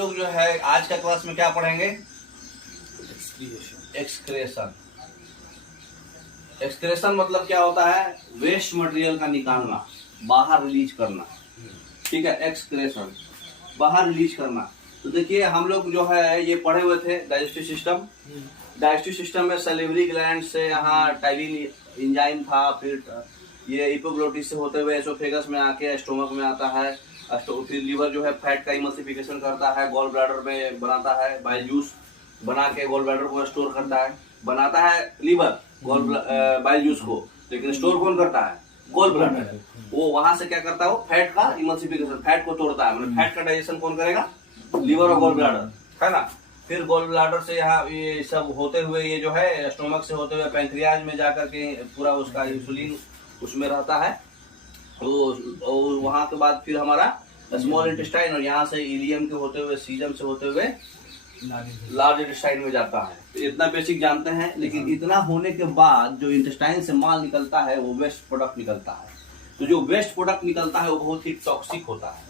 लोग जो है आज का क्लास में क्या पढ़ेंगे? एक्सक्रेशन। एक्सक्रेशन मतलब क्या होता है? वेस्ट मटेरियल का निकालना, बाहर रिलीज करना। ठीक है, एक्सक्रेशन बाहर रिलीज करना। तो देखिए हम लोग जो है ये पढ़े हुए थे डाइजेस्टिव सिस्टम। डाइजेस्टिव सिस्टम में सैलिवरी ग्लैंड से यहाँ टाइलिन एंजाइम था, फिर ये इपोग्लोटिस से होते हुए एसोफेगस में आके स्टोमक में आता है। फिर लीवर जो है फैट का इमल्सिफिकेशन करता है, गॉल ब्लैडर में बनाता है, बाइल जूस बना के गॉल ब्लैडर को स्टोर करता है। बनाता है लीवर बाइल जूस को, लेकिन स्टोर कौन करता है? Gall bladder. वो वहां से क्या करता है? वो फैट का इमल्सिफिकेशन, फैट को तोड़ता है। मतलब फैट का डाइजेशन कौन करेगा? लीवर और गॉल ब्लैडर, है ना। फिर गॉल ब्लैडर से यहाँ ये सब होते हुए ये जो है स्टोमक से होते हुए पैंक्रियाज में जाकर के पूरा उसका इंसुलिन उसमें रहता है। तो वहां के बाद फिर हमारा स्मॉल इंटेस्टाइन और यहाँ से इलियम के होते हुए सीजम से होते हुए लार्ज इंटेस्टाइन में जाता है। तो इतना बेसिक जानते हैं, लेकिन इतना होने के बाद जो इंटेस्टाइन से माल निकलता है वो वेस्ट प्रोडक्ट निकलता है। तो जो वेस्ट प्रोडक्ट निकलता है वो बहुत ही टॉक्सिक होता है।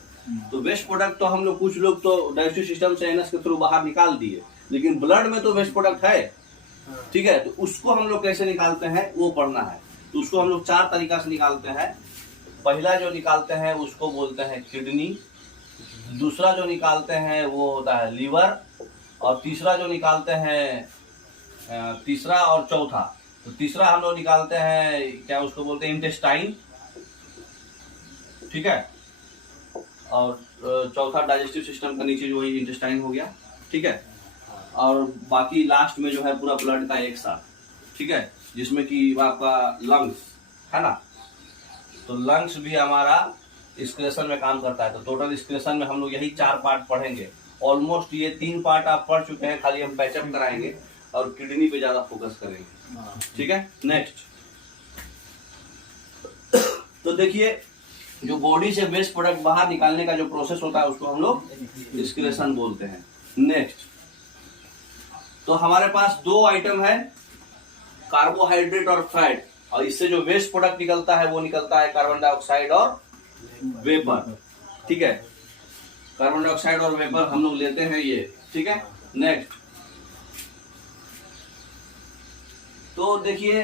तो वेस्ट प्रोडक्ट तो हम लोग कुछ लोग तो डाइजेस्टिव सिस्टम से एनएस के थ्रू बाहर निकाल दिए, लेकिन ब्लड में तो वेस्ट प्रोडक्ट है। ठीक है, तो उसको हम लोग कैसे निकालते हैं वो पढ़ना है। तो उसको हम लोग 4 तरीका से निकालते हैं। पहला जो निकालते हैं उसको बोलते हैं किडनी, दूसरा जो निकालते हैं वो होता है लीवर, और तीसरा जो निकालते हैं तीसरा और चौथा, तो तीसरा हम लोग निकालते हैं क्या उसको बोलते हैं? इंटेस्टाइन। ठीक है, और चौथा डाइजेस्टिव सिस्टम का नीचे जो है इंटेस्टाइन हो गया। ठीक है, और बाकी लास्ट में जो है पूरा ब्लड का एक साथ। ठीक है, जिसमें कि आपका लंग्स है ना। तो लंग्स भी हमारा एक्सक्रेशन में काम करता है। तो टोटल एक्सक्रेशन में हम लोग यही 4 पार्ट पढ़ेंगे। ऑलमोस्ट ये 3 पार्ट आप पढ़ चुके हैं, खाली हम पैचअप कराएंगे और किडनी पे ज्यादा फोकस करेंगे। ठीक है, नेक्स्ट। तो देखिए जो बॉडी से वेस्ट प्रोडक्ट बाहर निकालने का जो प्रोसेस होता है उसको हम लोग एक्सक्रेशन बोलते हैं। नेक्स्ट, तो हमारे पास 2 आइटम है, कार्बोहाइड्रेट और फैट, और इससे जो वेस्ट प्रोडक्ट निकलता है वो निकलता है कार्बन डाइऑक्साइड और वेपर। ठीक है, कार्बन डाइऑक्साइड और वेपर हम लोग लेते हैं ये। ठीक है, नेक्स्ट। तो देखिए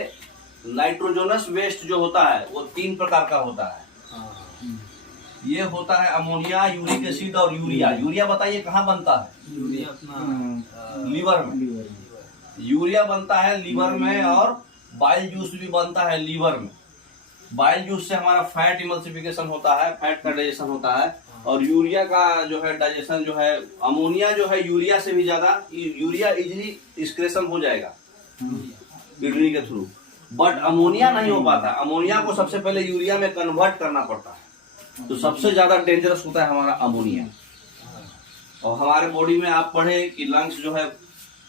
नाइट्रोजनस वेस्ट जो होता है वो 3 प्रकार का होता है। ये होता है अमोनिया, यूरिक एसिड और यूरिया। यूरिया बताइए कहाँ बनता है? यूरिया अपना लीवर में। यूरिया बनता है लीवर में, और बाइल जूस भी बनता है लीवर में। बाइल जूस से हमारा फैट इमल्सिफिकेशन होता है, फैट का डाइजेशन होता है। और यूरिया का जो है डाइजेशन जो है, अमोनिया जो है यूरिया से भी ज्यादा, यूरिया इजिली एक्सक्रेशन हो जाएगा किडनी के थ्रू, बट अमोनिया नहीं हो पाता। अमोनिया को सबसे पहले यूरिया में कन्वर्ट करना पड़ता है। तो सबसे ज्यादा डेंजरस होता है हमारा अमोनिया। और हमारे बॉडी में आप पढ़े कि लंग्स जो है,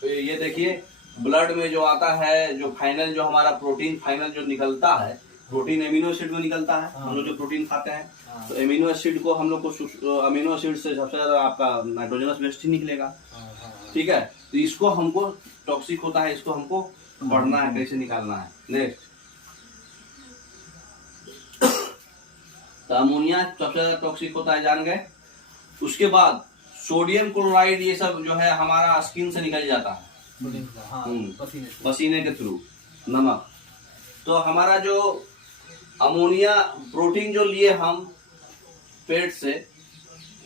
ये देखिए ब्लड में जो आता है, जो फाइनल जो हमारा प्रोटीन फाइनल जो निकलता है, प्रोटीन एमिनो एसिड में निकलता है। हम लोग जो प्रोटीन खाते हैं तो एमिनो एसिड को हम लोग को, अमीनो एसिड से सबसे ज्यादा आपका नाइट्रोजनस वेस्ट ही निकलेगा। ठीक है, तो इसको हमको टॉक्सिक होता है, इसको हमको पढ़ना है कैसे निकालना है। नेक्स्ट, तो अमोनिया सबसे ज्यादा टॉक्सिक होता है, जान गए। उसके बाद सोडियम क्लोराइड, ये सब जो है हमारा स्किन से निकल जाता है, पसीने के थ्रू, नमक। तो हमारा जो अमोनिया प्रोटीन जो लिए हम पेट से,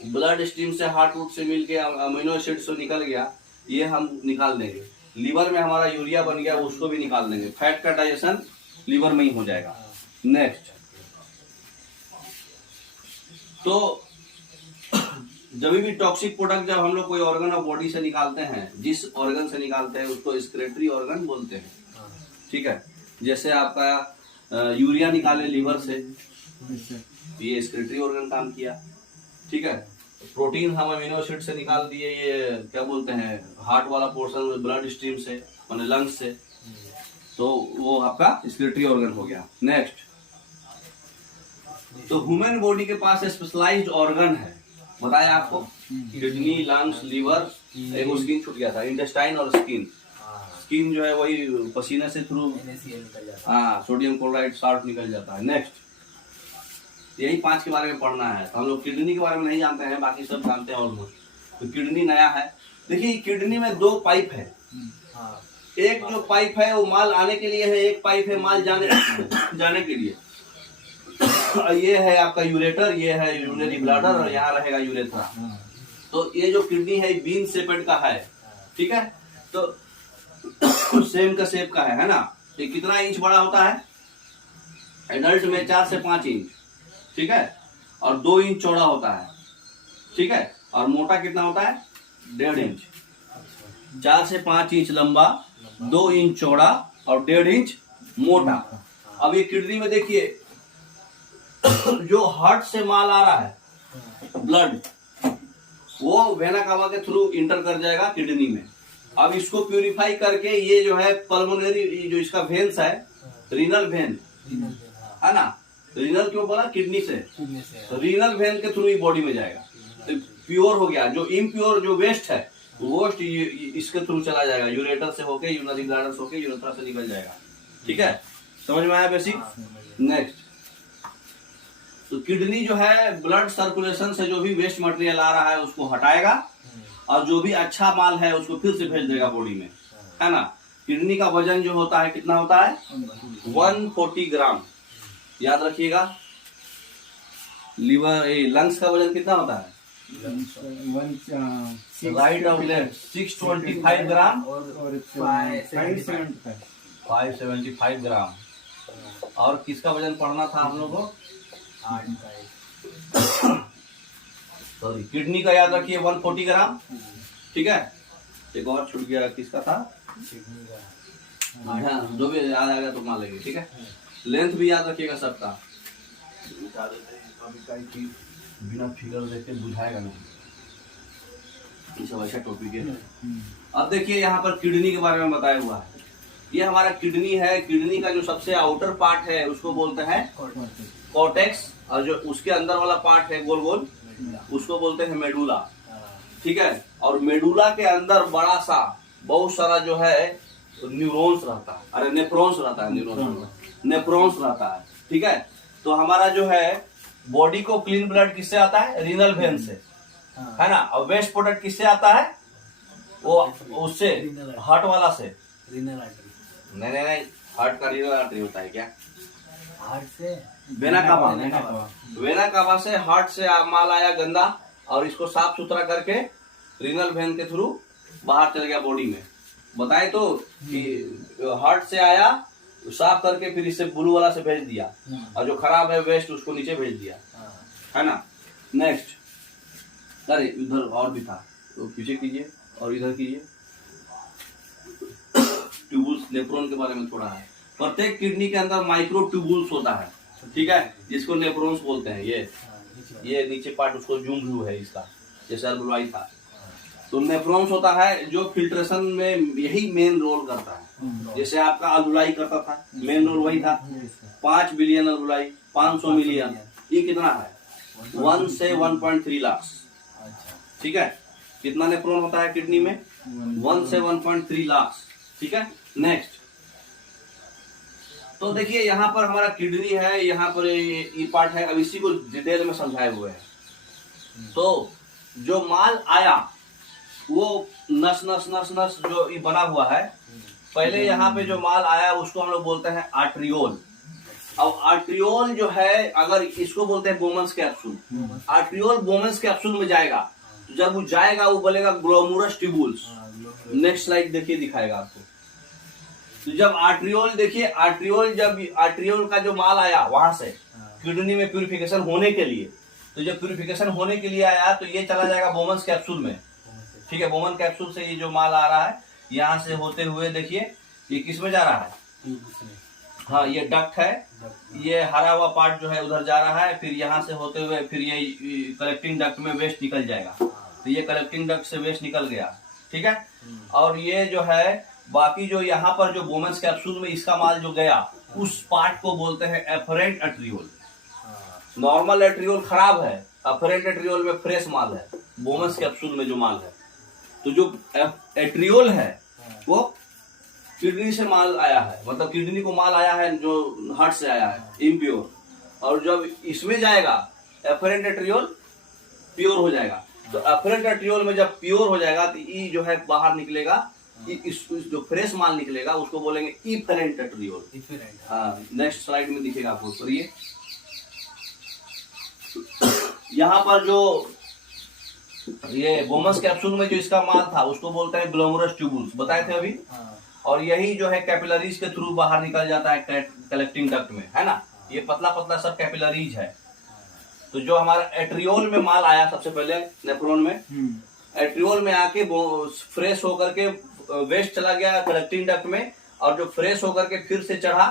ब्लड स्ट्रीम से, हार्ट रूट से मिलके अमीनो एसिड से निकल गया, ये हम निकाल देंगे। लीवर में हमारा यूरिया बन गया, उसको भी निकाल देंगे। फैट का डाइजेशन लीवर में ही हो जाएगा। नेक्स्ट, तो जब भी टॉक्सिक प्रोडक्ट जब हम लोग कोई ऑर्गन ऑफ बॉडी से निकालते हैं, जिस ऑर्गन से निकालते हैं उसको एक्सक्रेटरी ऑर्गन बोलते हैं। ठीक है, जैसे आपका यूरिया निकाले लीवर से, ये एक्सक्रेटरी ऑर्गन काम किया। ठीक है, प्रोटीन हम अमीनो एसिड से निकाल दिए, ये क्या बोलते हैं, हार्ट वाला पोर्शन ब्लड स्ट्रीम से, माने लंग्स से, तो वो आपका एक्सक्रेटरी ऑर्गन हो गया। नेक्स्ट, तो ह्यूमन बॉडी के पास स्पेशलाइज्ड ऑर्गन है, बताया आपको, किडनी, लंग्स, लीवर, एक स्किन छूट गया था, इंटेस्टाइन और स्किन। स्किन जो है वही पसीने से थ्रू सोडियम क्लोराइड साल्ट निकल जाता है। नेक्स्ट, यही 5 के बारे में पढ़ना है। तो हम लोग किडनी के बारे में नहीं जानते हैं, बाकी सब जानते हैं ऑलमोस्ट। तो किडनी नया है। देखिए किडनी में 2 पाइप है, हाँ एक जो पाइप है वो माल आने के लिए है, एक पाइप है माल जाने के लिए। ये है आपका यूरेटर, ये है यूरिनरी ब्लैडर और यहाँ रहेगा यूरेथ्रा। तो ये जो किडनी है बीन शेपेड का है, ठीक है। तो सेम का शेप का है ना। ये कितना इंच बड़ा होता है? एडल्ट में 4 से 5 इंच, ठीक है, और 2 इंच चौड़ा होता है, ठीक है। और मोटा कितना होता है? 1.5 इंच। 4 से 5 इंच लंबा, 2 इंच चौड़ा और 1.5 इंच मोटा। अब ये किडनी में देखिए जो हार्ट से माल आ रहा है ब्लड, वो वेना कावा के थ्रू इंटर कर जाएगा किडनी में। अब इसको प्यूरिफाई करके ये जो है पल्मोनरी, जो इसका वेन्स है, रीनल वेन है ना, रीनल क्यों बोला? किडनी से, रीनल वेन के थ्रू ही बॉडी में जाएगा, तो प्योर हो गया। जो इम्प्योर जो वेस्ट है वो इसके थ्रू चला जाएगा, यूरेटर से होके, यूरिनरी ब्लैडर से होके यूरेथ्रा से निकल जाएगा, ठीक है। समझ में आया बेसिक? नेक्स्ट, तो किडनी जो है ब्लड सर्कुलेशन से जो भी वेस्ट मटेरियल आ रहा है उसको हटाएगा, और जो भी अच्छा माल है उसको फिर से भेज देगा बॉडी में, है ना। किडनी का वजन जो होता है कितना होता है? 140 ग्राम, याद रखिएगा। लीवर लंग्स का वजन कितना होता है? राइट और लेफ्ट 625 ग्राम और 575 ग्राम। और किसका वजन पढ़ना था हम लोग को? सॉरी, किडनी का याद रखिए 140 ग्राम, ठीक है। एक और छूट गया, किसका था? हाँ, जो भी याद आ गया तो मान लेंगे, ठीक है। लेंथ भी याद रखिएगा सबका, बिना फिगर देख के बुझाएगा नहीं, ये सब अच्छा टॉपिक है। अब देखिए यहाँ पर किडनी के बारे में बताया हुआ है। ये हमारा किडनी है, किडनी का जो सबसे आउटर पार्ट है उसको बोलते हैं कॉर्टेक्स, और जो उसके अंदर वाला पार्ट है गोल गोल उसको बोलते हैं मेडुला, ठीक है। और मेडुला के अंदर बड़ा सा बहुत सारा जो है न्यूरॉन्स रहता है, अरे नेफ्रॉन्स रहता है, नेफ्रॉन्स रहता है, ठीक है। तो हमारा जो है बॉडी को क्लीन ब्लड किससे आता है? रीनल वेन से, है ना। और वेस्ट प्रोडक्ट किससे आता है? वो उससे हार्ट वाला से, नहीं, हार्ट का रीनल आर्टरी होता है क्या? हार्ट से वेना कावा से हार्ट से माल आया गंदा, और इसको साफ सुथरा करके रीनल वेन के थ्रू बाहर चल गया बॉडी में। बताए तो कि हार्ट से आया, साफ करके फिर इसे ब्लू वाला से भेज दिया, और जो खराब है वेस्ट उसको नीचे भेज दिया, है ना। नेक्स्ट, अरे इधर और भी था, तो पीछे कीजिए और इधर कीजिए। ट्यूबुल्स, नेफ्रॉन के बारे में थोड़ा है। प्रत्येक किडनी के अंदर माइक्रो ट्यूबुल्स होता है, ठीक है, जिसको नेफ्रॉन्स बोलते हैं। ये नीचे पार्ट उसको जूम व्यू है इसका, जैसे अलबुलाई था। तो नेफ्रॉन्स होता है जो फिल्ट्रेशन में यही मेन रोल करता है। जैसे आपका अलबुलाई करता था, मेन रोल वही था। 5 बिलियन अलबुलाई, 500 मिलियन, ये कितना है? 1 से 1.3 लाख, ठीक है। कितना नेफ्रॉन होता है किडनी में? 1 से 1.3 लाख, ठीक है। नेक्स्ट, तो देखिए यहाँ पर हमारा किडनी है, यहाँ पर ये पार्ट है। अब इसी को डिटेल में समझाए हुए हैं। तो जो माल आया वो नस नस नस नस जो ये बना हुआ है, पहले यहाँ पे जो माल आया उसको हम लोग बोलते हैं आर्ट्रियोल। अब आर्ट्रियोल जो है, अगर इसको बोलते हैं Bowman's capsule. Arteriole Bowman's capsule में जाएगा, तो जब वो जाएगा वो बोलेगा ग्लोमुरस ट्यूबुल्स। नेक्स्ट स्लाइड देखिए, दिखाएगा आपको। तो जब आर्ट्रियोल देखिए, आर्ट्रियोल का जो माल आया वहां से किडनी में प्यूरिफिकेशन होने के लिए, तो जब प्यूरिफिकेशन होने के लिए आया तो ये चला जाएगा बोमन्स कैप्सूल में, ठीक है। बोमन कैप्सूल से ये जो माल आ रहा है यहाँ से होते हुए देखिए ये किस में जा रहा है? हाँ, ये डक्ट है, ये हरा हुआ पार्ट जो है उधर जा रहा है, फिर यहाँ से होते हुए फिर ये कलेक्टिंग डक्ट में वेस्ट निकल जाएगा। तो ये कलेक्टिंग डक्ट से वेस्ट निकल गया, ठीक है। और ये जो है बाकी जो यहाँ पर जो बोमन्स कैप्सूल में इसका माल जो गया, उस पार्ट को बोलते हैं एफरेंट एट्रियोल। नॉर्मल एट्रियोल खराब है, एफरेंट एट्रियोल में फ्रेश माल है, बोमन्स कैप्सूल में जो माल है। तो जो एट्रियोल है वो किडनी से माल आया है, मतलब किडनी को माल आया है जो हार्ट से आया है, इम्प्योर। और जब इसमें जाएगा एफरेंट एट्रियोल प्योर हो जाएगा। तो एफरेंट एट्रियोल में जब प्योर हो जाएगा तो ई जो है बाहर निकलेगा, इस जो फ्रेश माल निकलेगा उसको बोलेंगे इफेरेंट एट्रियोल। डिफरेंट। हाँ, नेक्स्ट स्लाइड में दिखेगा आपको। करिए, यहाँ पर जो ये बोमस कैप्सूल में जो इसका माल था उसको बोलते हैं ग्लोमरस ट्यूबुल्स, बताए थे अभी। हाँ और यही जो है कैपिलरीज के थ्रू बाहर निकल जाता है कलेक्टिंग डक्ट में, है ना। ये पतला पतला सब कैपिलरीज है। तो जो हमारा एट्रियोल में माल आया सबसे पहले नेफ्रॉन में, एट्रियोल में आके फ्रेश होकर के वेस्ट चला गया कलेक्टिंग डक्ट में, और जो फ्रेश होकर के फिर से चढ़ा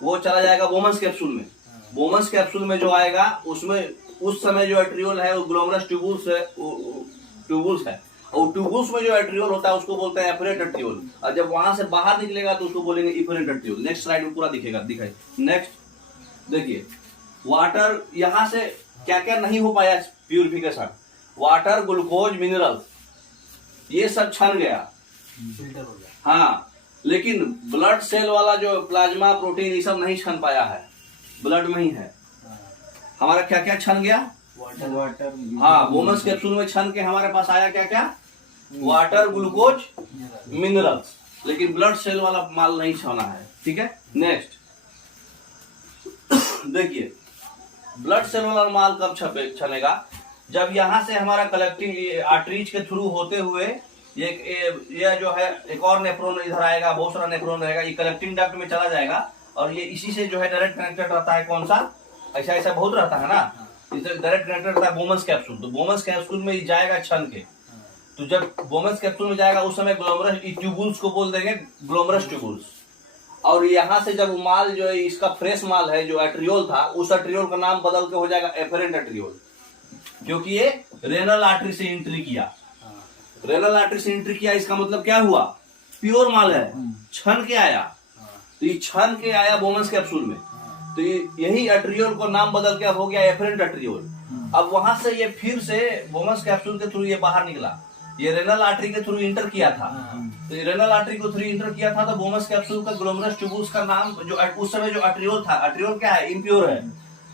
वो चला जाएगा बोमस कैप्सूल में। बोमस कैप्सूल में जो आएगा उसमें उस समय जो एट्रियोल है वो ग्लोमरस ट्यूबुल्स है, और ट्यूबुल्स में जो एट्रियोल होता है उसको बोलते हैं एफरेंट एट्रियोल, और जब वहां से बाहर निकलेगा तो उसको बोलेंगे इफरेंट एट्रियोल। नेक्स्ट स्लाइड में पूरा दिखाई। नेक्स्ट देखिए, वाटर यहाँ से क्या क्या नहीं हो पाया प्यूरिफिकेशन, वाटर, ग्लूकोज, मिनरल्स ये सब छन गया, फिल्टर हो गया। हाँ, लेकिन ब्लड सेल वाला जो प्लाज्मा प्रोटीन ये सब नहीं छन पाया है, ब्लड में ही है। हमारा क्या क्या छन गया, वाटर। हाँ, बोमस कैप्सूल में छन के हमारे पास आया क्या क्या, वाटर, ग्लूकोज, मिनरल्स, लेकिन ब्लड सेल वाला माल नहीं छना है। ठीक है, नेक्स्ट देखिए, ब्लड सेल वाला माल कब छनेगा, जब यहाँ से हमारा कलेक्टिंग आर्टरीज के थ्रू होते हुए ये जो है एक और नेफ्रॉन इधर आएगा, बहुत सारा नेफ्रॉन रहेगा, ये कलेक्टिंग डक्ट में चला जाएगा, और ये इसी से जो है डायरेक्ट कनेक्टेड रहता है। कौन सा, ऐसा ऐसा बहुत रहता है ना, इससे डायरेक्ट कनेक्टेड रहता है बोमस कैप्सूल। तो बोमस कैप्सूल में जाएगा छन के, तो जब बोमस कैप्सूल में जाएगा उस समय ग्लोमरस ट्यूबुल्स को बोल देंगे ग्लोमरस ट्यूबुल्स। और यहाँ से जब माल जो है इसका फ्रेश माल है जो एट्रियोल था, उस एट्रियोल का नाम बदल के हो जाएगा एफरेंट एट्रियोल, क्योंकि ये रेनल आर्टरी से एंट्री किया। रेनल आर्टरी से एंट्री किया, इसका मतलब क्या हुआ, प्योर माल है, छन के आया। तो ये छन के आया बोमस कैप्सूल में, तो यही एट्रियोल को नाम बदल के अब हो गया एफरेंट एट्रियोल। अब वहां से ये फिर से बोमस कैप्सूल के थ्रू ये बाहर निकला, ये रेनल आर्टरी के थ्रू इंटर किया था। तो रेनल आर्टरी को थ्रू इंटर किया था, तो बोमस कैप्सूल का ग्लोमरस ट्यूबुल्स का नाम जो उस समय जो एट्रियोल था, एट्रियोल क्या है, इम्प्योर है,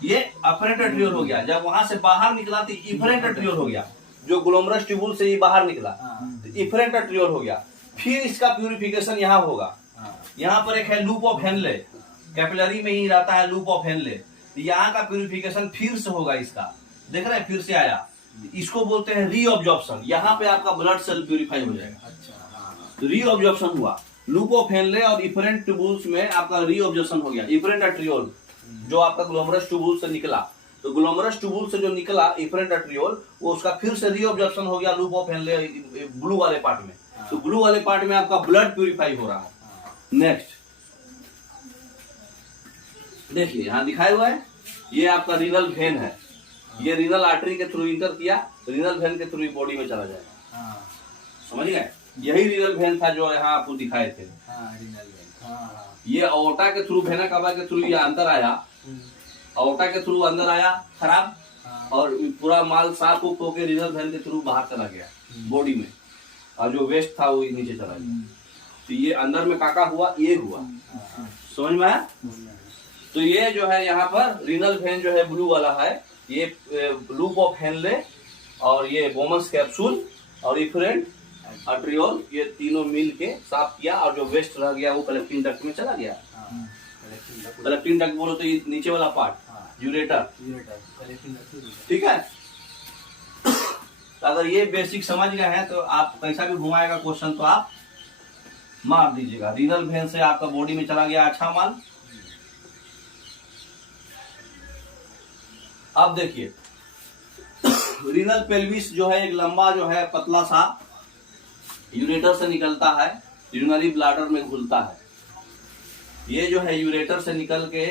ये एफरेंट एट्रियोल हो गया। जब वहां से बाहर निकला तो इफरेंट एट्रियोल हो गया, जो ग्लोमरस ट्यूबुल से ये बाहर निकला तो इफरेंट एट्रियोल हो गया। फिर इसका प्यूरिफिकेशन यहाँ होगा। यहाँ पर एक है लूप ऑफ हेनले, कैपिलरी में ही रहता है लूप ऑफ हेनले, यहाँ का प्यूरिफिकेशन फिर से होगा। इसका देख रहे हैं, फिर से आया, इसको बोलते हैं रीऑब्जॉर्प्शन। यहाँ पे आपका ब्लड सेल प्यूरिफाई हो जाएगा। अच्छा, रीऑब्जॉर्प्शन हुआ लूप ऑफ हेनले और इफरेंट ट्यूबुल्स में आपका रीऑब्जॉर्प्शन हो गया। इफरेंट एट्रियोल जो आपका ग्लोमरस ट्यूबुल से निकला, तो ग्लोमरस ट्यूबुल से जो निकला इफरेंट एट्रियोल, वो उसका फिर से रीऑब्जॉर्प्शन हो गया लूप ऑफ हेनले ब्लू वाले पार्ट में। तो ब्लू वाले पार्ट में आपका ब्लड प्यूरिफाई हो रहा है। नेक्स्ट देखिए, यहाँ दिखाया हुआ है, ये आपका रीनल वेन है, ये रीनल आर्टरी के थ्रू इंटर किया, रीनल वेन के थ्रू बॉडी में चला जाएगा। समझ गए, यही रीनल वेन था जो यहाँ आपको दिखाए थे। ये अओर्टा के थ्रू, वेना कावा के थ्रू ये अंदर आया, अओर्टा के थ्रू अंदर आया खराब, और पूरा माल साफ उप होकर रीनल वेन के थ्रू बाहर चला गया बॉडी में, और जो वेस्ट था वो नीचे चला गया। तो ये अंदर में काका हुआ, ये हुआ, समझ में आया। तो ये जो है यहाँ पर रीनल वेन जो है ब्लू वाला है, ये लूप ऑफ हेनले और ये बोमस कैप्सूल और इफरेंट एट्रियोल, ये तीनों मिल के साफ किया, और जो वेस्ट रह गया वो कलेक्टिंग डक्ट में चला गया। कलेक्टिंग डक्ट बोलो तो ये नीचे वाला पार्ट यूरेटर, ठीक है। तो अगर ये बेसिक समझ गए हैं तो आप कैसा भी घुमाएगा क्वेश्चन तो आप मार दीजिएगा। रीनल वेन से आपका बॉडी में चला गया अच्छा माल। अब देखिए, रीनल पेल्विस जो है एक लंबा जो है पतला सा यूरेटर से निकलता है, यूरिनरी ब्लैडर में घुलता है। ये जो है यूरेटर से निकल के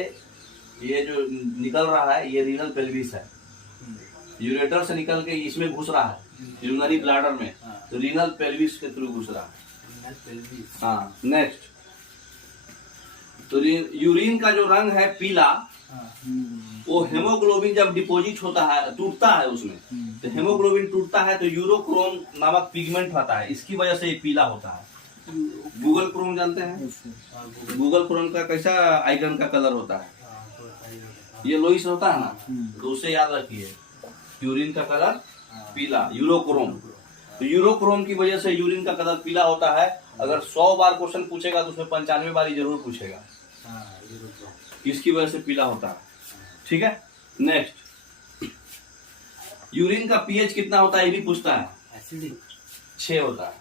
ये जो निकल रहा है ये रीनल पेल्विस है। यूरेटर से निकल के इसमें घुस रहा है यूरिनरी ब्लैडर में, तो रीनल पेल्विस के थ्रू घुस रहा है। हाँ, नेक्स्ट, तो यूरिन का जो रंग है पीला, वो हेमोग्लोबिन जब डिपोजिट होता है, टूटता है उसमें, तो हेमोग्लोबिन टूटता है तो यूरोक्रोम नामक पिगमेंट आता है, इसकी वजह से ये पीला होता है। गूगल क्रोम जानते हैं, गूगल क्रोम का कैसा आइकन का कलर होता है, ये लोइस होता है ना, तो उसे याद रखिए, यूरिन का कलर पीला, यूरोक्रोम। तो यूरोक्रोम की वजह से यूरिन का कलर पीला होता है। अगर 100 बार क्वेश्चन पूछेगा तो उसमें 95 बार ही जरूर पूछेगा किसकी वजह से पीला होता है। ठीक है, नेक्स्ट, यूरिन का पीएच कितना होता है ये भी पूछता है। 6 होता है।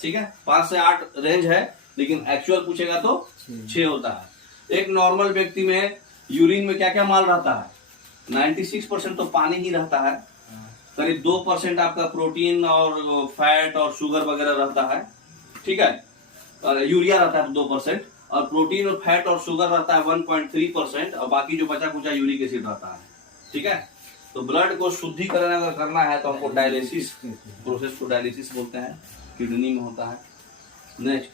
ठीक है, 5 से 8 रेंज है, लेकिन एक्चुअल पूछेगा तो 6 होता है। एक नॉर्मल व्यक्ति में यूरिन में क्या क्या माल रहता है? 96% तो पानी ही रहता है, करीब 2% आपका प्रोटीन और फैट और शुगर वगैरह रहता है। ठीक है, और यूरिया रहता है 2%, और प्रोटीन और फैट और शुगर रहता है 1.3%, और बाकी जो बचा कुचा यूरिक एसिड रहता है। ठीक है, तो ब्लड को शुद्धिकरण अगर करना है तो हमको डायलिसिस प्रोसेस को डायलिसिस बोलते हैं, किडनी में होता है। नेक्स्ट,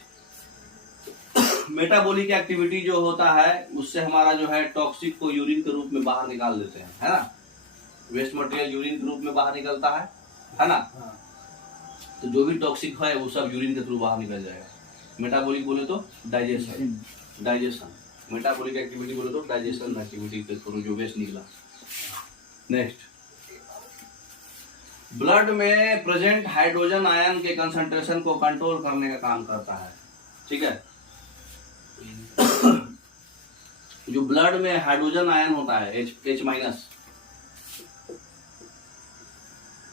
मेटाबॉलिक एक्टिविटी जो होता है उससे हमारा जो है टॉक्सिक को यूरिन के रूप में बाहर निकाल देते हैं, है ना। वेस्ट मटेरियल यूरिन के रूप में बाहर निकलता है ना। तो जो भी टॉक्सिक है वो सब यूरिन के थ्रू बाहर निकल जाएगा। मेटाबॉलिक बोले तो डाइजेशन, मेटाबॉलिक एक्टिविटी बोले तो डाइजेशन एक्टिविटी के थ्रू जो वेस्ट निकला। नेक्स्ट, ब्लड में प्रेजेंट हाइड्रोजन आयन के कंसंट्रेशन को कंट्रोल करने का काम करता है। ठीक है, जो ब्लड में हाइड्रोजन आयन होता है H माइनस,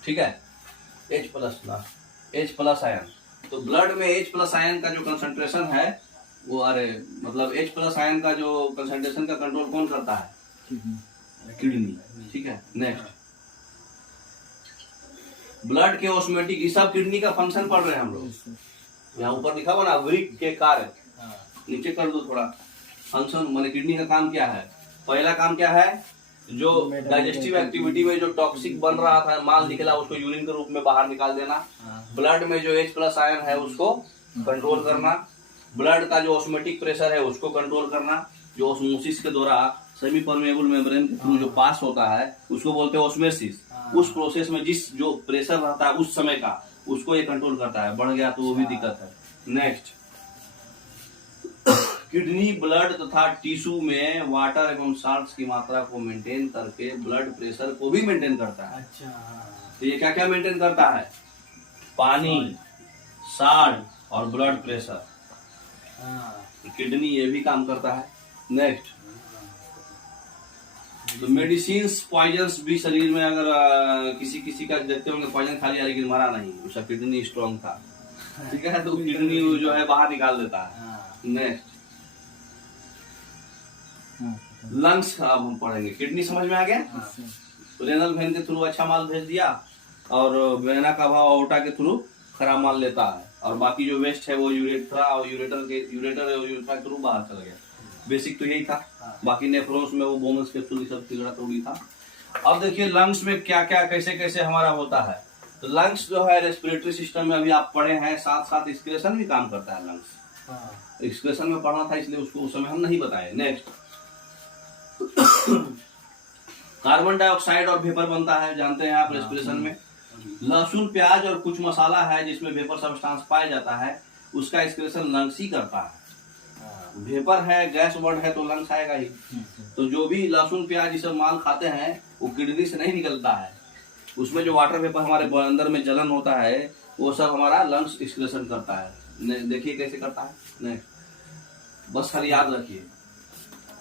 ठीक है, H प्लस आयन, तो ब्लड में H प्लस आयन का जो कंसंट्रेशन है वो मतलब H प्लस आयन का जो कंसंट्रेशन का कंट्रोल कौन करता है? किडनी। ठीक है, नेक्स्ट, ब्लड के ऑस्मोटिक, ये सब किडनी का फंक्शन पढ़ रहे हैं हम लोग। यहाँ ऊपर लिखा हुआ ना वृक्क के कार्य, नीचे कर दो थोड़ा। फंक्शन माने किडनी का काम क्या है? पहला काम क्या है? जो डाइजेस्टिव एक्टिविटी में जो टॉक्सिक बन रहा था, माल निकला, उसको यूरिन के रूप में बाहर निकाल देना। ब्लड में जो H प्लस आयन है उसको कंट्रोल करना। ब्लड का जो ऑस्मोटिक प्रेशर है उसको कंट्रोल करना, जो ऑस्मोसिस के द्वारा सेमी परमेबल मेम्ब्रेन के थ्रू जो पास होता है उसको बोलते हैं ऑस्मोसिस। उस प्रोसेस में जिस जो प्रेशर रहता है उस समय का, उसको ये कंट्रोल करता है। बढ़ गया तो वो भी दिक्कत है। नेक्स्ट, किडनी ब्लड तथा टिश्यू में वाटर एवं साल्ट्स की मात्रा को मेंटेन करके ब्लड प्रेशर को भी मेंटेन करता है। अच्छा, तो ये क्या क्या मेंटेन करता है? पानी, साल्ट और ब्लड प्रेशर। किडनी ये भी काम करता है। नेक्स्ट, तो मेडिसिन पॉइजन्स भी शरीर में अगर किसी का देखते होंगे पॉइजन खा लिया लेकिन मरा नहीं, उसका किडनी स्ट्रांग था। ठीक है, तो किडनी जो है बाहर निकाल देता है। नेक्स्ट, लंग्स अब हम पढ़ेंगे। किडनी समझ में आ गया? रेनल वेन के थ्रू अच्छा माल भेज दिया और वेना का भाव ओटा के थ्रू खराब माल लेता है, और बाकी जो वेस्ट है वो यूरेथ्रा और यूरेटर के थ्रू बाहर चला गया। बेसिक तो यही था। बाकी नेफ्रॉन्स में वो बोमस कैप्सूल सब तिगड़ा तोड़ी था। अब देखिए लंग्स में क्या क्या कैसे कैसे हमारा होता है। तो लंग्स जो है रेस्पिरेटरी सिस्टम में अभी आप पढ़े हैं, साथ साथ एक्सक्रेशन भी काम करता है। लंग्स एक्सक्रेशन में पढ़ना था इसलिए उसको उस समय हम नहीं बताए। नेक्स्ट, कार्बन डाइऑक्साइड और वेपर बनता है, जानते हैं आप रेस्पिरेशन में। लहसुन, प्याज और कुछ मसाला है जिसमें वेपर सब्सटेंस पाया जाता है, उसका एक्सक्रेशन लंग्स ही करता है। वेपर है, गैस वर्ड है तो लंग्स आएगा ही। तो जो भी लहसुन प्याज ये सब माल खाते हैं वो किडनी से नहीं निकलता है, उसमें जो वाटर वेपर हमारे अंदर में जलन होता है वो सब हमारा लंग्स एक्सक्रेशन करता है। देखिए कैसे करता है। नेक्स्ट, बस खाली याद रखिए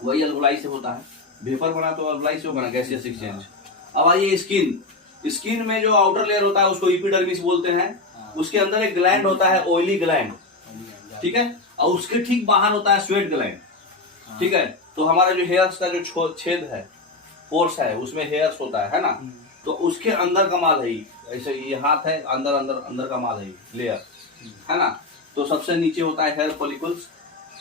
वही अल्वोलाई से होता है। वेपर बना तो अल्वोलाई से बना, गैसियस एक्सचेंज। अब आइए स्किन में जो आउटर लेयर होता है उसको एपिडर्मिस बोलते हैं। उसके अंदर एक ग्लैंड होता है, ऑयली ग्लैंड, ठीक है, और उसके ठीक बाहर होता है स्वेट ग्लैंड। ठीक है, तो हमारा जो हेयर्स का जो छेद है, पोर्स है, उसमें हेयर्स होता है ना, तो उसके अंदर का माल है। ऐसे ये हाथ है, अंदर का माल है लेयर, है ना। तो सबसे नीचे होता है हेयर फॉलिकल्स,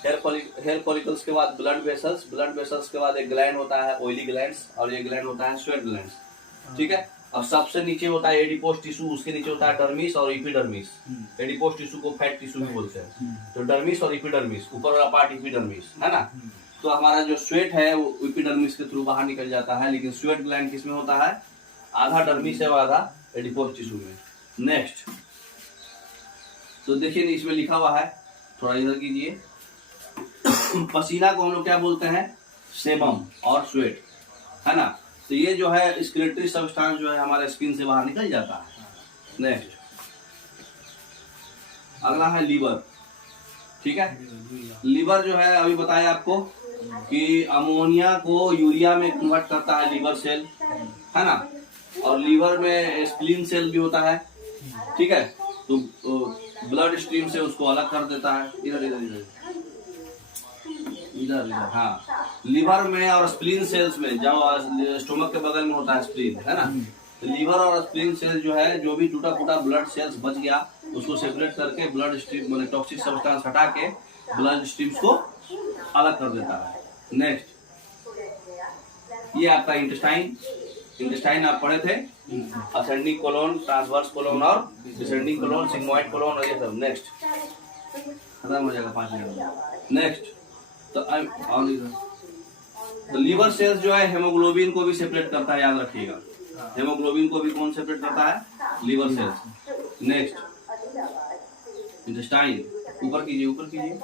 हेयर फॉलिकल्स के बाद ब्लड वेसल्स के बाद एक ग्लैंड होता है ऑयली ग्लैंड्स, और ये ग्लैंड होता है स्वेट ग्लैंड्स। ठीक है, और सबसे नीचे होता है एडिपोस टिश्यू, उसके नीचे होता है डर्मिस और एपिडर्मिस। एडिपोस टिश्यू को फैट टिश्यू भी बोलते हैं। तो डर्मिस और एपिडर्मिस, ऊपर वाला पार्ट एपिडर्मिस, है ना। तो हमारा जो स्वेट है वो एपिडर्मिस के थ्रू बाहर निकल जाता है, लेकिन स्वेट ग्लैंड किसमें होता है? आधा डर्मिस है और आधा एडिपोस टिश्यू में। नेक्स्ट, तो देखिए इसमें लिखा हुआ है, थोड़ा इधर कीजिए। पसीना को हम लोग क्या बोलते हैं? सेबम और स्वेट, है ना। तो ये जो है स्क्लेटरी सब्सटेंस जो है हमारे स्किन से बाहर निकल जाता है। नेक्स्ट अगला है लीवर। ठीक है, लीवर जो है अभी बताया आपको कि अमोनिया को यूरिया में कन्वर्ट करता है लीवर सेल, है ना। और लीवर में स्प्लीन सेल भी होता है। ठीक है, तो ब्लड स्ट्रीम से उसको अलग कर देता है। इधर इधर इधर इधर इधर हाँ, लीवर में और स्प्लीन सेल्स में, जब स्टोमक के बगल में होता है स्प्लीन, है ना। तो लीवर और स्प्लीन सेल जो है, जो भी टूटा फूटा ब्लड सेल्स बच गया उसको सेपरेट करके ब्लड स्ट्रीम मतलब टॉक्सिक सब्सटेंस हटा के ब्लड स्ट्रीम्स को अलग कर देता है। नेक्स्ट ये आपका इंटेस्टाइन। इंटेस्टाइन आप पढ़े थे, असेंडिंग कोलोन, ट्रांसवर्स कोलोन और डिसेंडिंग कोलोन, सिग्मोइड कोलोन और ये सब। नेक्स्ट खत्म हो जाएगा 5 मिनट। नेक्स्ट तो लीवर सेल्स जो है हेमोग्लोबिन को भी सेपरेट करता है, याद रखिएगा। हेमोग्लोबिन को भी कौन सेपरेट करता है? Liver cells. नेक्स्ट इंटेस्टाइन, ऊपर कीजिए ऊपर कीजिए।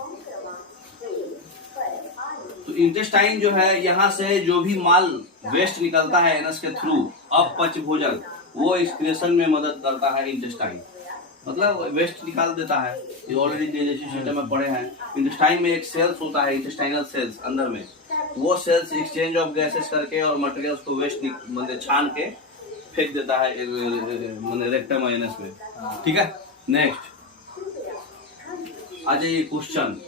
तो इंटेस्टाइन जो है, यहाँ से जो भी माल वेस्ट निकलता है एनस के थ्रू, अपच भोजन, वो एक्सक्रेशन में मदद करता है इंटेस्टाइन। मतलब वेस्ट निकाल देता है। ये ऑलरेडी डाइजेस्टिव सिस्टम में पढ़े हैं। इंटेस्टाइन में एक सेल्स होता है, इंटेस्टाइनल सेल्स अंदर में। वो सेल्स एक्सचेंज ऑफ गैसेस करके और मटेरियल्स को वेस्ट मतलब छान के फेंक देता है मतलब रेक्टम और एनस में। ठीक है, नेक्स्ट आ जाइए question.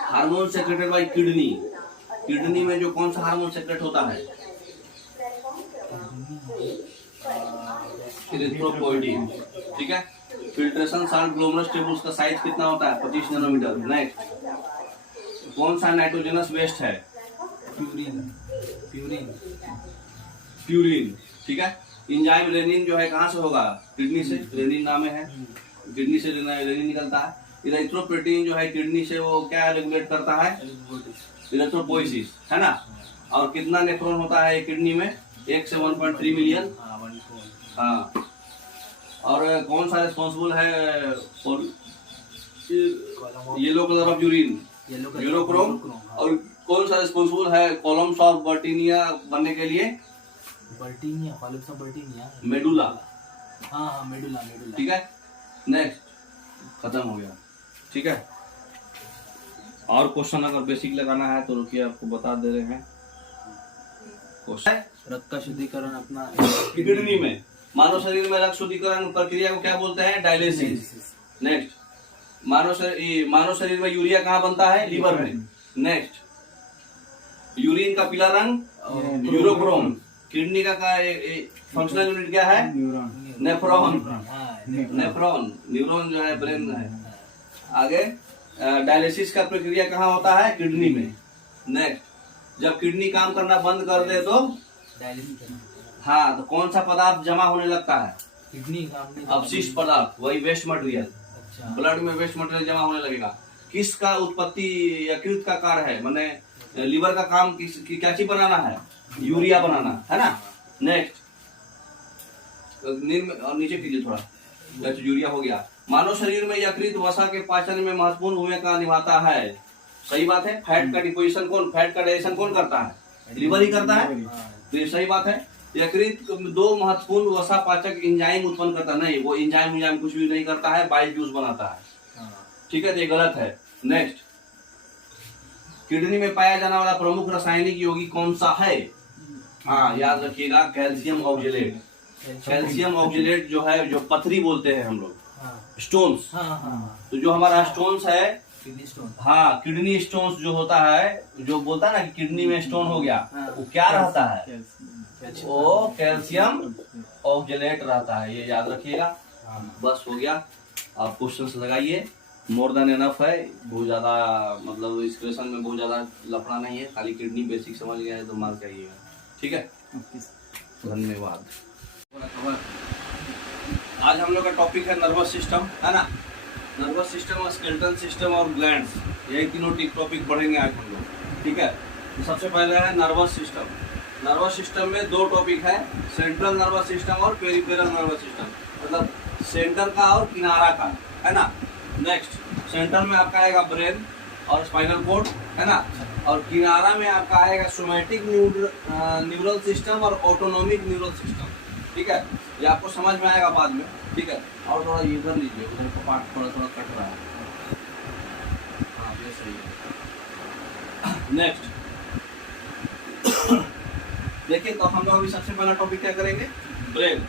Hormone secreted bye kidney. Kidney में जो कौन सा हार्मोन सेक्रेट होता है? इरिथ्रोपोइडिन। ठीक है, फिल्ट्रेशन साल्ट ग्लोमेरुलस टेबुल्स का साइज कितना होता है? 25 नैनोमीटर। नेक्स्ट कौन सा नाइट्रोजनस वेस्ट है? प्यूरिन। ठीक है, एंजाइम रेनिन जो है कहाँ से होगा? किडनी से। रेनिन नाम है, किडनी से रेनिन निकलता है। इरिथ्रोपोइटिन जो है किडनी से, वो क्या रेगुलेट करता है? इरिथ्रोपोइसिस, है ना। और कितना नेफ्रॉन होता है किडनी में? 1 से 1.3 मिलियन। हाँ, और कौन सा रिस्पॉन्सिबल है for yellow colour of urine? Urochrome. और कौन सा रिस्पॉन्सिबल है कॉलम्स ऑफ बर्टीनिया बनने के लिए? मेडुला। हाँ, मेडुला। ठीक है, नेक्स्ट खत्म हो गया। ठीक है, और क्वेश्चन अगर बेसिक लगाना है तो रुकिए, आपको बता दे रहे हैं। क्वेश्चन रक्त का शुद्धिकरण अपना किडनी में, मानव शरीर में रक्त शुद्धिकरण प्रक्रिया को क्या बोलते हैं? डायलिसिस। नेक्स्ट मानव शरीर में यूरिया कहाँ बनता है? लीवर में। नेक्स्ट यूरिन का पीला रंग यूरोक्रोम। किडनी का फंक्शनल यूनिट क्या है? नेफ्रॉन। नेफ्रॉन, न्यूरॉन जो है ब्रेन है। आगे डायलिसिस का प्रक्रिया कहाँ होता है? किडनी में। नेक्स्ट जब किडनी काम करना बंद कर दे तो हाँ, तो कौन सा पदार्थ जमा होने लगता है? किडनी अपशिष्ट पदार्थ, वही वेस्ट मटेरियल। अच्छा। ब्लड में वेस्ट मटेरियल जमा होने लगेगा। किसका उत्पत्ति यकृत का कार्य है? माने लीवर का काम क्या चीज बनाना है? यूरिया बनाना, है ना। नेक्स्ट नीचे कीजिए थोड़ा, यूरिया हो गया। मानव शरीर में यकृत वसा के पाचन में महत्वपूर्ण भूमिका निभाता है। सही बात है। फैट का डिपोजिशन कौन, फैट का डाइजेशन कौन करता है? लीवर ही करता है। तो ये सही बात है। यकृत 2 महत्वपूर्ण वसा पाचक एंजाइम उत्पन्न करता नहीं, वो एंजाइम कुछ भी नहीं करता है, बाइल जूस बनाता है। ठीक है, तो ये गलत है। नेक्स्ट किडनी में पाया जाने वाला प्रमुख रासायनिक यौगिक कौन सा है? हाँ, याद रखिएगा, कैल्शियम ऑक्जेलेट। कैल्शियम ऑक्जेलेट जो है, जो पथरी बोलते हैं हम लोग, स्टोन्स। तो जो हमारा स्टोन्स है, किडनी स्टोन। हाँ, किडनी स्टोन्स जो होता है, जो बोलता है ना कि किडनी में स्टोन हो गया, वो क्या रहता है? वो कैल्शियम ऑक्जेलेट रहता है। ये याद रखिएगा। बस हो गया। आप क्वेश्चन लगाइए, मोर देन एनफ है। बहुत ज्यादा मतलब इस क्वेश्चन में बहुत ज्यादा लफड़ा नहीं है, खाली किडनी बेसिक समझ गया है तो मार्क चाहिएगा। ठीक है, धन्यवाद। आज हम लोग का टॉपिक है नर्वस सिस्टम, है ना। नर्वस सिस्टम, स्केलेटल सिस्टम और ग्लैंड्स, यही तीनों टॉपिक पढ़ेंगे आज हम लोग। ठीक है, तो सबसे पहले है नर्वस सिस्टम। नर्वस सिस्टम में 2 टॉपिक है, सेंट्रल नर्वस सिस्टम और पेरिफेरल नर्वस सिस्टम, मतलब सेंटर का और किनारा का, है ना। नेक्स्ट सेंटर में आपका आएगा ब्रेन, और स्पाइनल कोड, है ना। और किनारा में आपका आएगा सोमैटिक न्यूरल सिस्टम और ऑटोनॉमिक न्यूरल सिस्टम, ठीक है। ये आपको समझ में आएगा बाद में, ठीक है। और थोड़ा इधर लीजिए, उधर का पार्ट थोड़ा थोड़ा कट रहा है। हाँ ये सही है। नेक्स्ट देखिए, तो हम लोग अभी सबसे पहला टॉपिक क्या करेंगे, ब्रेन।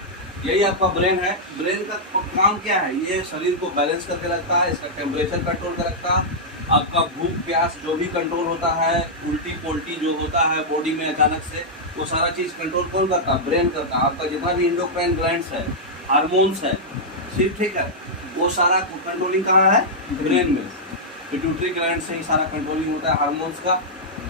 यही आपका ब्रेन है। ब्रेन का काम क्या है, ये शरीर को बैलेंस करके रखता है, इसका टेम्परेचर कंट्रोल कर रखता है, आपका भूख प्यास जो भी कंट्रोल होता है, उल्टी पोल्टी जो होता है बॉडी में अचानक से, वो सारा चीज कंट्रोल कौन करता है, ब्रेन करता है। आपका जितना भी इंडोक्राइन ग्लैंड्स है, हार्मोन्स है, सिर्फ, ठीक है, वो सारा कंट्रोलिंग कहाँ है, ब्रेन में। पिट्यूटरी ग्लैंड से ही सारा कंट्रोलिंग होता है हार्मोन्स का,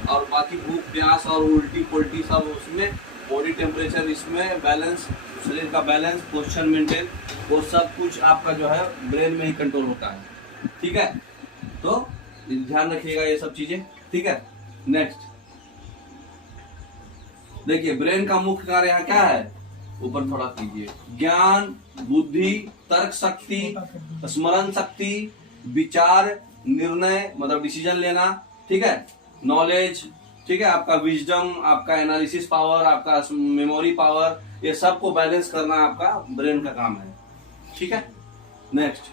और बाकी भूख प्यास और उल्टी पोल्टी सब उसमें, बॉडी टेम्परेचर इसमें, बैलेंस, शरीर का बैलेंस, पोस्चर मेंटेन, वो सब कुछ आपका जो है ब्रेन में ही कंट्रोल होता है, ठीक है। तो ध्यान रखिएगा ये सब चीजें, ठीक है। नेक्स्ट देखिए, ब्रेन का मुख्य कार्य यहाँ क्या है, ऊपर थोड़ा कीजिए, ज्ञान, बुद्धि, तर्क शक्ति, स्मरण शक्ति, विचार, निर्णय मतलब डिसीजन लेना, ठीक है, नॉलेज, ठीक है, आपका विजडम, आपका एनालिसिस पावर, आपका मेमोरी पावर, ये सब को बैलेंस करना आपका ब्रेन का काम है, ठीक है। नेक्स्ट,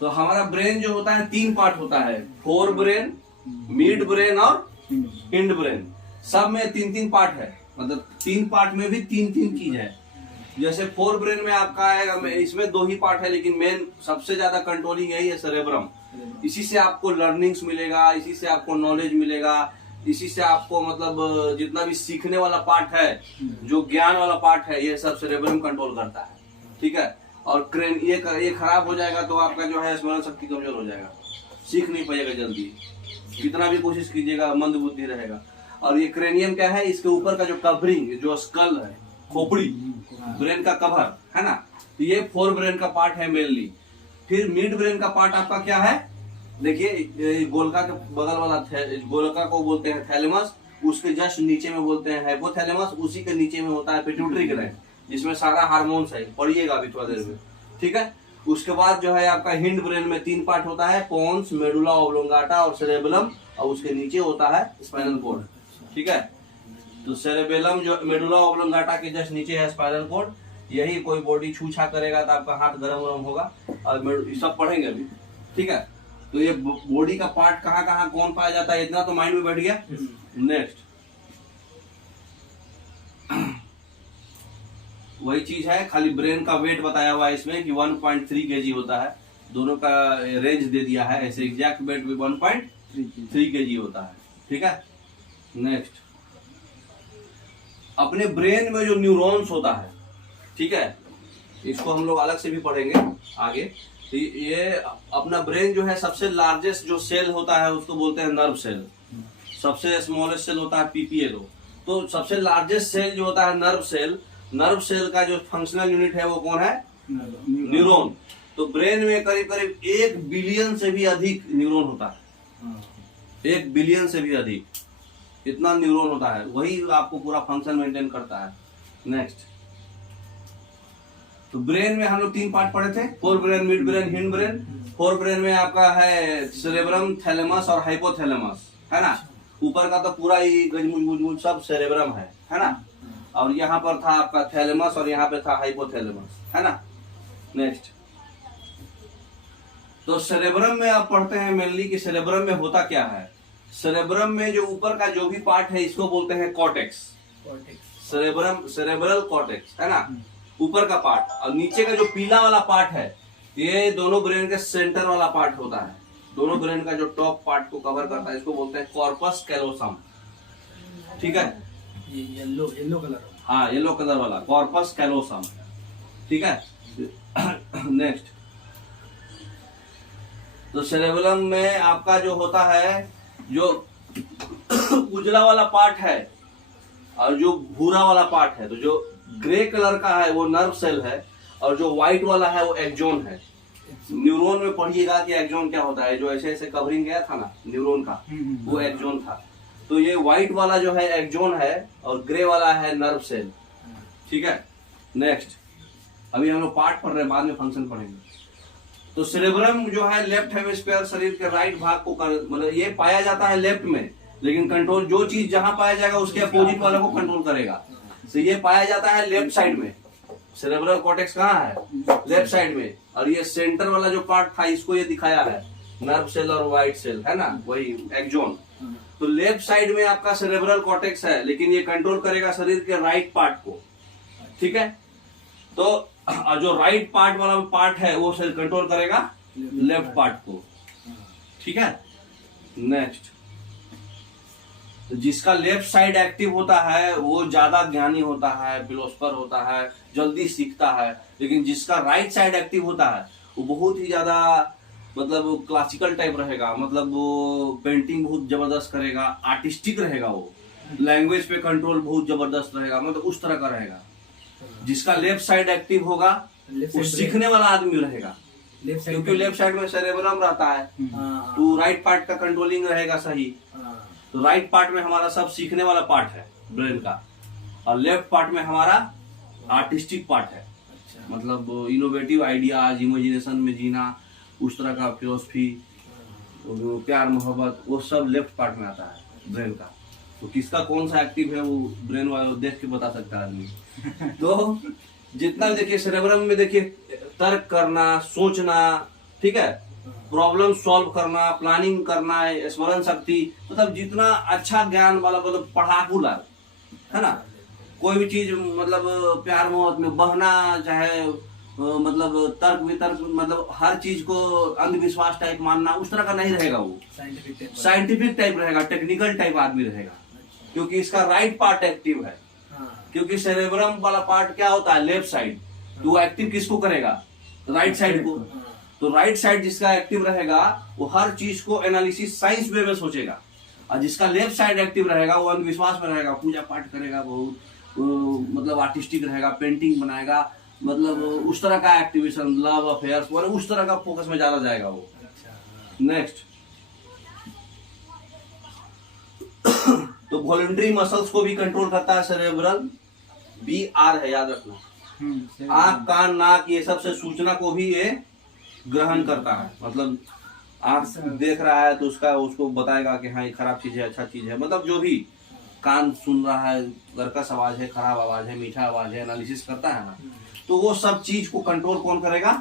तो हमारा ब्रेन जो होता है 3 पार्ट होता है, फोर ब्रेन, मिड ब्रेन और हिंड ब्रेन। सब में 3-3 पार्ट है, मतलब 3 पार्ट में भी 3-3 चीज है। जैसे फोर ब्रेन में आपका है, इसमें 2 ही पार्ट है, लेकिन मेन सबसे ज्यादा कंट्रोलिंग यही है सेरेब्रम। इसी से आपको लर्निंग्स मिलेगा, इसी से आपको नॉलेज मिलेगा, इसी से आपको मतलब जितना भी सीखने वाला पार्ट है, जो ज्ञान वाला पार्ट है, ये सब सेरेब्रम कंट्रोल करता है, ठीक है। और क्रेन ये खराब हो जाएगा तो आपका जो है स्मरण शक्ति कमजोर हो जाएगा, सीख नहीं पाएगा जल्दी, कितना भी कोशिश कीजिएगा मंद बुद्धि रहेगा। और ये क्रेनियम क्या है, इसके ऊपर का जो कवरिंग, जो स्कल है, खोपड़ी, ब्रेन का कवर है ना, तो ये फोर ब्रेन का पार्ट है मेनली। फिर मिड ब्रेन का पार्ट आपका क्या है, देखिए, गोलका के बगल वाला गोलका को बोलते हैं थैलेमस, उसके जस्ट नीचे में बोलते हैं हाइपोथैलेमस, उसी के नीचे में होता है पिट्यूटरी ग्लैंड, जिसमें सारा हार्मोन्स है, पढ़िएगा अभी थोड़ा देर में, ठीक है। उसके बाद जो है आपका हिंड ब्रेन में 3 पार्ट होता है, पोन्स, मेडुला ऑब्लोंगाटा और सेरेबेलम, और उसके नीचे होता है स्पाइनल कोड, ठीक है। तो सेरेबेलम जो मेडुला ऑब्लोंगाटा के जस्ट नीचे है स्पाइनल कोड, यही कोई बॉडी छूछा करेगा तो आपका हाथ गरम गरम होगा, और सब पढ़ेंगे अभी, ठीक है। तो ये बॉडी का पार्ट कहाँ कहाँ कौन पाया जाता है, इतना तो माइंड में बैठ गया। नेक्स्ट वही चीज है, खाली ब्रेन का वेट बताया हुआ है इसमें कि 1.3 kg होता है, दोनों का रेंज दे दिया है, ऐसे एग्जैक्ट वेट भी 1.3 kg होता है, ठीक है। नेक्स्ट, अपने ब्रेन में जो न्यूरॉन्स होता है, ठीक है, इसको हम लोग अलग से भी पढ़ेंगे आगे। तो ये अपना ब्रेन जो है, सबसे लार्जेस्ट जो सेल होता है उसको बोलते हैं नर्व सेल, सबसे स्मॉलेस्ट सेल होता है PPA2। तो सबसे लार्जेस्ट सेल जो होता है नर्व सेल का जो फंक्शनल यूनिट है वो कौन है, न्यूरॉन। तो ब्रेन में करीब करीब 1 बिलियन से भी अधिक न्यूरॉन होता है, 1 बिलियन से भी अधिक, इतना न्यूरॉन होता है, वही आपको पूरा फंक्शन मेंटेन करता है। नेक्स्ट, तो ब्रेन में हम लोग 3 पार्ट पढ़े थे, fore brain, mid brain, hind brain. Fore brain में आपका है सेरेब्रम, थैलेमस और हाइपोथैलेमस, है ना। ऊपर का तो पूरा ही गजमुज सब सेरेब्रम है ना। और यहाँ पर था आपका थैलेमस और यहाँ पे था हाइपोथैलेमस, है ना। नेक्स्ट, तो सेरेब्रम में आप पढ़ते हैं मेनली कि सेरेब्रम में होता क्या है। सेरेब्रम में जो ऊपर का जो भी पार्ट है इसको बोलते हैं कॉर्टेक्स, सेरेब्रल कॉर्टेक्स, है ना, ऊपर का पार्ट। और नीचे का जो पीला वाला पार्ट है, ये दोनों ब्रेन के सेंटर वाला पार्ट होता है, दोनों ब्रेन का जो टॉप पार्ट को कवर करता है, इसको बोलते हैं कॉर्पस कैलोसम, ठीक है। येलो कलर, हाँ, येलो कलर वाला कॉर्पस कैलोसम, ठीक है। नेक्स्ट, तो सेरेबेलम में आपका जो होता है, जो उजला वाला पार्ट है और जो भूरा वाला पार्ट है, तो जो ग्रे कलर का है वो नर्व सेल है, और जो व्हाइट वाला है वो एक्सोन है। न्यूरॉन में पढ़िएगा कि एक्सोन क्या होता है, जो ऐसे ऐसे कवरिंग गया था ना न्यूरॉन का, वो एक्सोन था। तो ये व्हाइट वाला जो है एक्सोन है और ग्रे वाला है नर्व सेल, ठीक है। नेक्स्ट, अभी हम लोग पार्ट पढ़ रहे हैं, बाद में फंक्शन पढ़ेंगे। तो सेरेब्रम जो है लेफ्ट हेमिस्फीयर शरीर के राइट भाग को मतलब ये पाया जाता है लेफ्ट में, लेकिन कंट्रोल जो चीज जहां पाया जाएगा उसके अपोजिट वाले को कंट्रोल करेगा। तो ये पाया जाता है लेफ्ट साइड में। सेरेब्रल कॉर्टेक्स कहाँ है? लेफ्ट साइड में। और ये सेंटर वाला जो पार्ट था इसको ये दिखाया है नर्व सेल और व्हाइट सेल, है ना, वही एक्सोन। तो लेफ्ट साइड में आपका सेरेब्रल कॉर्टेक्स है, लेकिन ये कंट्रोल करेगा शरीर के राइट पार्ट को, ठीक है। तो जो राइट पार्ट वाला पार्ट है वो कंट्रोल करेगा लेफ्ट पार्ट को, ठीक है। नेक्स्ट, तो जिसका लेफ्ट साइड एक्टिव होता है वो ज्यादा ज्ञानी होता है, फिलोसफर होता है, जल्दी सीखता है। लेकिन जिसका राइट साइड एक्टिव होता है वो बहुत ही ज्यादा मतलब क्लासिकल टाइप रहेगा, मतलब वो पेंटिंग बहुत जबरदस्त करेगा, आर्टिस्टिक रहेगा, वो लैंग्वेज पे कंट्रोल बहुत जबरदस्त रहेगा, मतलब उस तरह का रहेगा। जिसका लेफ्ट साइड एक्टिव होगा वो सीखने वाला आदमी रहेगा, क्योंकि लेफ्ट साइड में सेरेब्रम रहता है, तो राइट पार्ट का कंट्रोलिंग रहेगा सही। तो राइट पार्ट में हमारा सब सीखने वाला पार्ट है ब्रेन का, और लेफ्ट पार्ट में हमारा आर्टिस्टिक पार्ट है, मतलब इनोवेटिव आइडियाज, इमेजिनेशन में जीना, उस तरह का फिलोसफी, प्यार मोहब्बत, वो सब लेफ्ट पार्ट में आता है ब्रेन का। तो किसका कौन सा एक्टिव है वो ब्रेन वाला देख के बता सकता है आदमी। तो जितना देखिए सेरेब्रम में देखिए तर्क करना, सोचना, ठीक है, प्रॉब्लम सॉल्व करना, प्लानिंग करना, स्मरण शक्ति, मतलब जितना अच्छा ज्ञान वाला, मतलब पढ़ाकू लाल, है ना, कोई भी चीज मतलब प्यार मोहब्बत में बहना, चाहे मतलब तर्क वितर्क, मतलब हर चीज को अंधविश्वास टाइप मानना, उस तरह का नहीं रहेगा वो, साइंटिफिक टाइप रहेगा, टेक्निकल टाइप आदमी रहेगा, क्योंकि इसका राइट पार्ट एक्टिव है। क्योंकि सेरेब्रम वाला पार्ट क्या होता है? लेफ्ट साइड, तो वो एक्टिव किसको करेगा? राइट साइड को। तो राइट साइड जिसका एक्टिव रहेगा वो हर चीज को एनालिसिस साइंस वे में सोचेगा, और जिसका लेफ्ट साइड एक्टिव रहेगा वो अंधविश्वास में रहेगा, पूजा पाठ करेगा, बहुत मतलब आर्टिस्टिक रहेगा, पेंटिंग बनाएगा, मतलब उस तरह का एक्टिविशन, लव अफेयर्स, उस तरह का फोकस में ज्यादा जाएगा वो। नेक्स्ट, तो वॉलंटरी मसल्स को भी कंट्रोल करता है सेरेब्रल, BR है, याद रखना। आंख, कान, नाक, ये सब से सूचना को भी ये ग्रहण करता है, मतलब आंख देख रहा है तो उसको बताएगा कि हाँ ये खराब चीज है, अच्छा चीज है, मतलब जो भी कान सुन रहा है, कर्कश आवाज है, खराब आवाज है, मीठा आवाज है, एनालिसिस करता है ना, तो वो सब चीज को कंट्रोल कौन करेगा?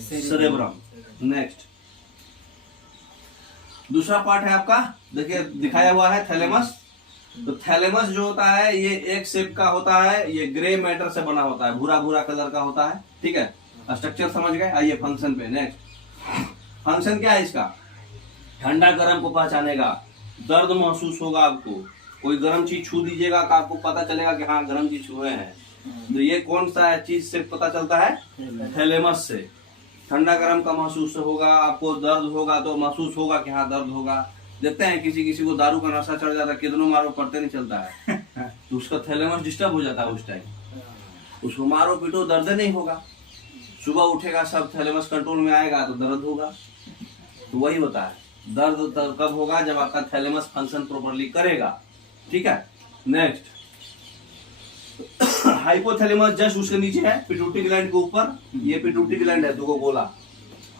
सेरेब्रम। नेक्स्ट, दूसरा पार्ट है आपका, देखिए दिखाया हुआ है थैलेमस। तो थैलेमस जो होता है ये एक शेप का होता है, ये ग्रे मैटर से बना होता है, भूरा भूरा कलर का होता है, ठीक है। स्ट्रक्चर समझ गए? आइए फंक्शन पे। नेक्स्ट, फंक्शन क्या है इसका? ठंडा गर्म को पहचानेगा, दर्द महसूस होगा आपको, कोई गर्म चीज छू दीजिएगा तो आपको पता चलेगा कि हाँ गर्म चीज छुए हैं। तो ये कौन सा चीज से पता चलता है? थैलेमस से। ठंडा गर्म का महसूस होगा, आपको दर्द होगा तो महसूस होगा कि हाँ दर्द होगा। देखते हैं किसी किसी को दारू का नशा चढ़ जाता है, कितनों मारो पड़ते नहीं चलता है, तो उसका थैलेमस डिस्टर्ब हो जाता है उस टाइम, उसको मारो पीटो दर्द नहीं होगा, सुबह उठेगा सब थैलेमस कंट्रोल में आएगा तो दर्द होगा। तो वही होता है, दर्द कब होगा? जब आपका थैलेमस फंक्शन प्रॉपर्ली करेगा, ठीक है। नेक्स्ट, हाइपोथैलेमस जस्ट उसके नीचे है, पिट्यूटरी ग्लैंड के ऊपर, ये पिट्यूटरी ग्लैंड है दो गोला,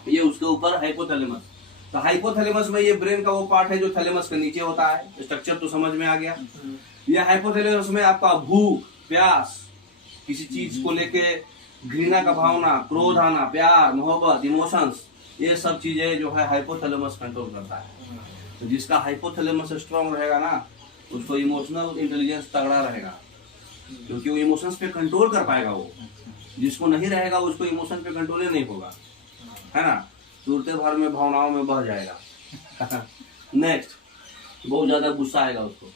ये उसके ऊपर हाइपोथैलेमस। तो हाइपोथैलेमस में ये ब्रेन का वो पार्ट है जो थैलेमस के नीचे होता है। स्ट्रक्चर तो समझ में आ गया। ये हाइपोथैलेमस में आपका भूख, प्यास, किसी चीज को लेके घृणा का भावना, क्रोध आना, प्यार मोहब्बत, इमोशंस, ये सब चीजें जो है हाइपोथैलेमस कंट्रोल करता है। तो जिसका हाइपोथैलेमस स्ट्रांग रहेगा ना, उसको इमोशनल इंटेलिजेंस तगड़ा रहेगा, क्योंकि वो इमोशंस पे कंट्रोल कर पाएगा। वो जिसको नहीं रहेगा उसको इमोशन पे कंट्रोल ही नहीं होगा, है ना, तुरते भर में भावनाओं में बह जाएगा। नेक्स्ट, बहुत ज्यादा गुस्सा आएगा उसको।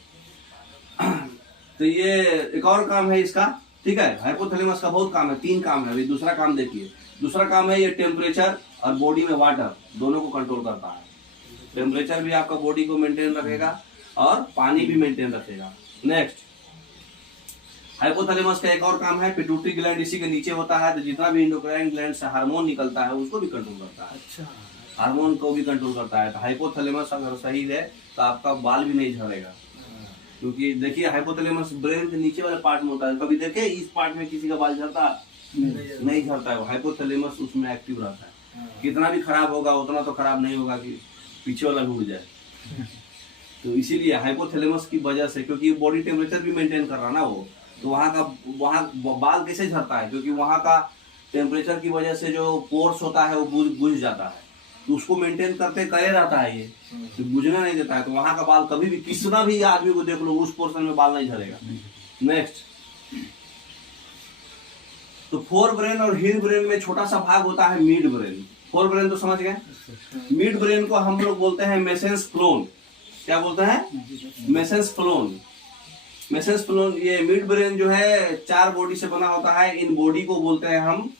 तो ये एक और काम है इसका, ठीक है। हाइपोथैलेमस का बहुत काम है, 3 काम है। अभी दूसरा काम देखिए। दूसरा काम है ये टेम्परेचर और बॉडी में वाटर दोनों को कंट्रोल करता है। टेम्परेचर भी आपका बॉडी को मेंटेन रखेगा और पानी भी मेंटेन रखेगा। नेक्स्ट, हाइपोथैलेमस का एक और काम है, पिट्यूटरी ग्लैंड इसी के नीचे होता है, तो जितना भी एंडोक्राइन ग्लैंड से हार्मोन निकलता है उसको भी कंट्रोल करता है। अच्छा, हार्मोन को भी कंट्रोल करता है। तो हाइपोथैलेमस अगर सही है तो आपका बाल भी नहीं झड़ेगा, क्योंकि देखिए हाइपोथैलेमस ब्रेन के नीचे वाले पार्ट में होता है। कभी देखे इस पार्ट में किसी का बाल झड़ता? नहीं झड़ता है। हाइपोथैलेमस उसमें एक्टिव रहता है। कितना भी खराब होगा उतना तो खराब नहीं होगा कि पीछे वाला भी उड़ जाए। तो इसीलिए हाइपोथैलेमस की वजह से, क्योंकि बॉडी टेम्परेचर भी मेंटेन कर रहा ना वो, तो वहाँ बाल कैसे झड़ता है, क्योंकि वहाँ का टेम्परेचर की वजह से जो पोर्स होता है वो बुझ जाता है, तो उसको मेंटेन करते करे रहता है ये, तो बुझने नहीं देता है। तो वहाँ का बाल कभी भी, कितना भी आदमी को देख लो, उस पोर्शन में बाल नहीं झड़ेगा। नेक्स्ट, तो फोर ब्रेन और हिंड ब्रेन में छोटा सा भाग होता है मिड ब्रेन। फोर ब्रेन तो समझ गए, मिड ब्रेन को हम लोग बोलते हैं मेसेंस फ्लोन। क्या बोलते हैं? मेसेंस फ्लोन। मेसेंस फ्लोन, ये मिड ब्रेन जो है 4 बॉडी से बना होता है। इन बॉडी को बोलते हैं हम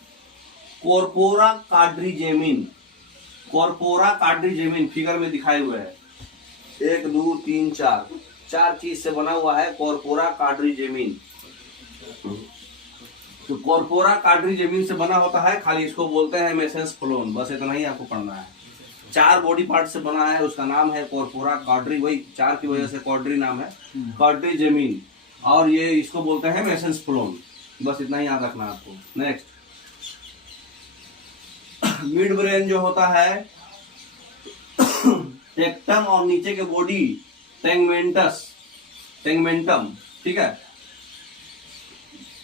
कॉर्पोरा क्वाड्रिजेमिन। कॉर्पोरा क्वाड्रिजेमिन फिगर में दिखाए हुए है, 1 2 3 4 चीज से बना हुआ है कॉर्पोरा क्वाड्रिजेमिन। तो कॉर्पोरा क्वाड्रिजेमिन से बना होता है, खाली इसको बोलते हैं मेसेंस फ्लोन। बस इतना ही आपको पढ़ना है। 4 बॉडी पार्ट से बना है, उसका नाम है कॉर्पोरा क्वाड्री, वही 4 की वजह से क्वाड्री नाम है, क्वाड्रिजेमिन। और ये इसको बोलते हैं मेसेंस फ्लोन। बस इतना ही याद रखना आपको। नेक्स्ट, मिड ब्रेन जो होता है टेक्टम और नीचे के बॉडी टेगमेंटम, ठीक है,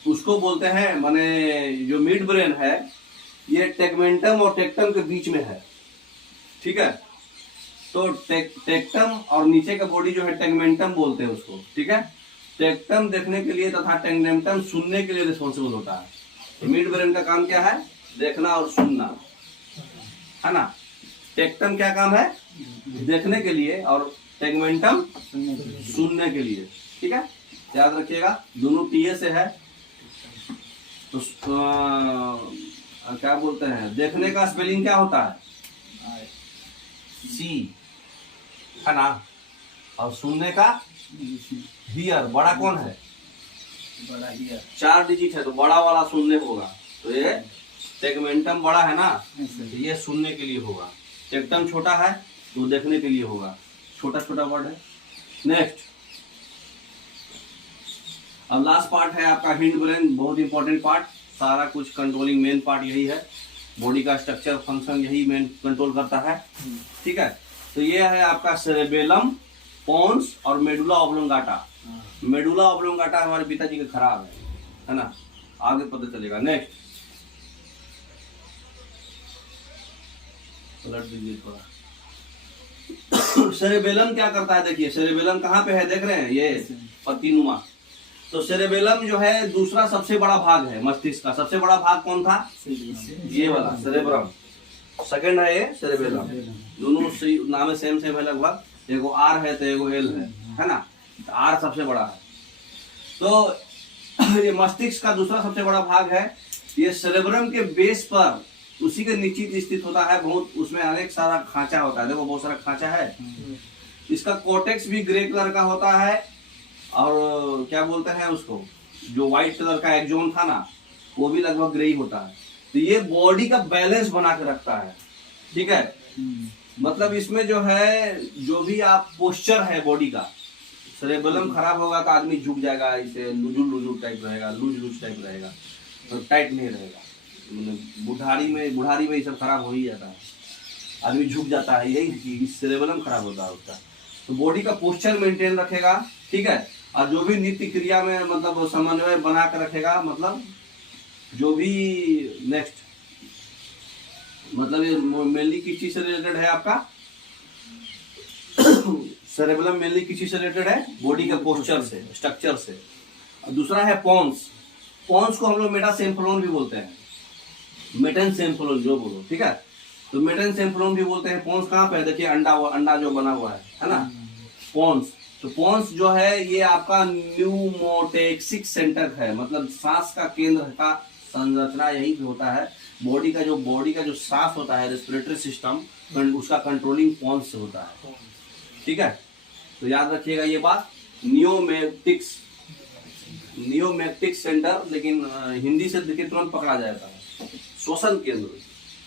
उसको बोलते हैं, माने जो मिड ब्रेन है ये टेगमेंटम और टेक्टम के बीच में है, ठीक है। तो टेक्टम और नीचे का बॉडी जो है टेगमेंटम बोलते हैं उसको, ठीक है। टेक्टम देखने के लिए तथा टेगमेंटम सुनने के लिए रिस्पॉन्सिबल होता है। तो मिड ब्रेन का काम क्या है? देखना और सुनना, है ना। टेक्टम क्या काम है? देखने के लिए, और टेगमेंटम सुनने के लिए, ठीक है। याद रखिएगा, दोनों टीए से है। तो क्या बोलते हैं, देखने का स्पेलिंग क्या होता है? सी, है ना। और सुनने का हियर। बड़ा कौन है? बड़ा हियर। 4 डिजिट है तो बड़ा वाला सुनने होगा। तो ये टेगमेंटम बड़ा है ना, तो ये सुनने के लिए होगा। टेक्टम छोटा है तो देखने के लिए होगा। छोटा छोटा वर्ड है। नेक्स्ट, अब लास्ट पार्ट है आपका हिंड ब्रेन, बहुत इंपॉर्टेंट पार्ट। सारा कुछ कंट्रोलिंग मेन पार्ट यही है, बॉडी का स्ट्रक्चर फंक्शन यही मेन कंट्रोल करता है, ठीक है। तो ये है आपका सेरेबेलम, पोन्स और मेडुला ऑब्लोंगाटा। मेडुला ऑब्लोंगाटा हमारे पिताजी का खराब है ना, आगे पता चलेगा। नेक्स्ट, पलट दीजिए थोड़ा। सेरेबेलम क्या करता है? देखिए सेरेबेलम कहाँ पे है, देख रहे हैं ये पत्तीनुमा। तो सेरेबेलम जो है दूसरा सबसे बड़ा भाग है मस्तिष्क का। सबसे बड़ा भाग कौन था? ये वाला सेरेब्रम। सेकंड है ये सेरेबेलम। दोनों नाम सेम है लगभग, एगो आर है तो एगो एल है ना। तो आर सबसे बड़ा है। तो ये मस्तिष्क का दूसरा सबसे बड़ा भाग है। ये सेरेब्रम के बेस पर, उसी के नीचे स्थित होता है। बहुत उसमें अनेक सारा खांचा होता है, देखो बहुत सारा खांचा है। इसका कोटेक्स भी ग्रे कलर का होता है, और क्या बोलते हैं उसको, जो व्हाइट कलर का एक जोन था ना, वो भी लगभग ग्रे ही होता है। तो ये बॉडी का बैलेंस बना के रखता है, ठीक है। मतलब इसमें जो है, जो भी आप पोस्चर है बॉडी का, सेरेबेलम खराब होगा तो आदमी झुक जाएगा, इसे लूजू टाइप रहेगा, लूज टाइप रहेगा, तो टाइट नहीं रहेगा। बुढ़ारी में ये सब खराब हो ही जाता है, आदमी झुक जाता है, यही सेरेबेलम खराब होता है उसका। तो बॉडी का पोस्चर मेंटेन रखेगा, ठीक है। और जो भी नित्य क्रिया में मतलब समन्वय बना कर रखेगा, मतलब जो भी। नेक्स्ट, मतलब ये मेनली किस चीज से रिलेटेड है आपका? सेरेबेलम मेनली किस चीज से रिलेटेड है? बॉडी का पोस्चर से, स्ट्रक्चर से। और दूसरा है पोन्स। पोन्स को हम लोग मेटासेम्फ्लोन भी बोलते हैं, मेटेनसेम्फ्लोन जो बोलो, ठीक है। तो मेटेनसेम्फ्लोन भी बोलते हैं। पोन्स कहाँ पे है? देखिए अंडा जो बना हुआ है ना, पोन्स। तो पोन्स जो है ये आपका न्यूमोटेक्सिक सेंटर है, मतलब सांस का केंद्र का संरचना यही पे होता है। बॉडी का जो सांस होता है, रेस्पिरेटरी सिस्टम, उसका कंट्रोलिंग पोन्स से होता है, ठीक है। तो याद रखिएगा ये बात। नियोमेक्टिक सेंटर, लेकिन हिंदी से देखिए तुरंत पकड़ा जाता है, श्वसन केंद्र।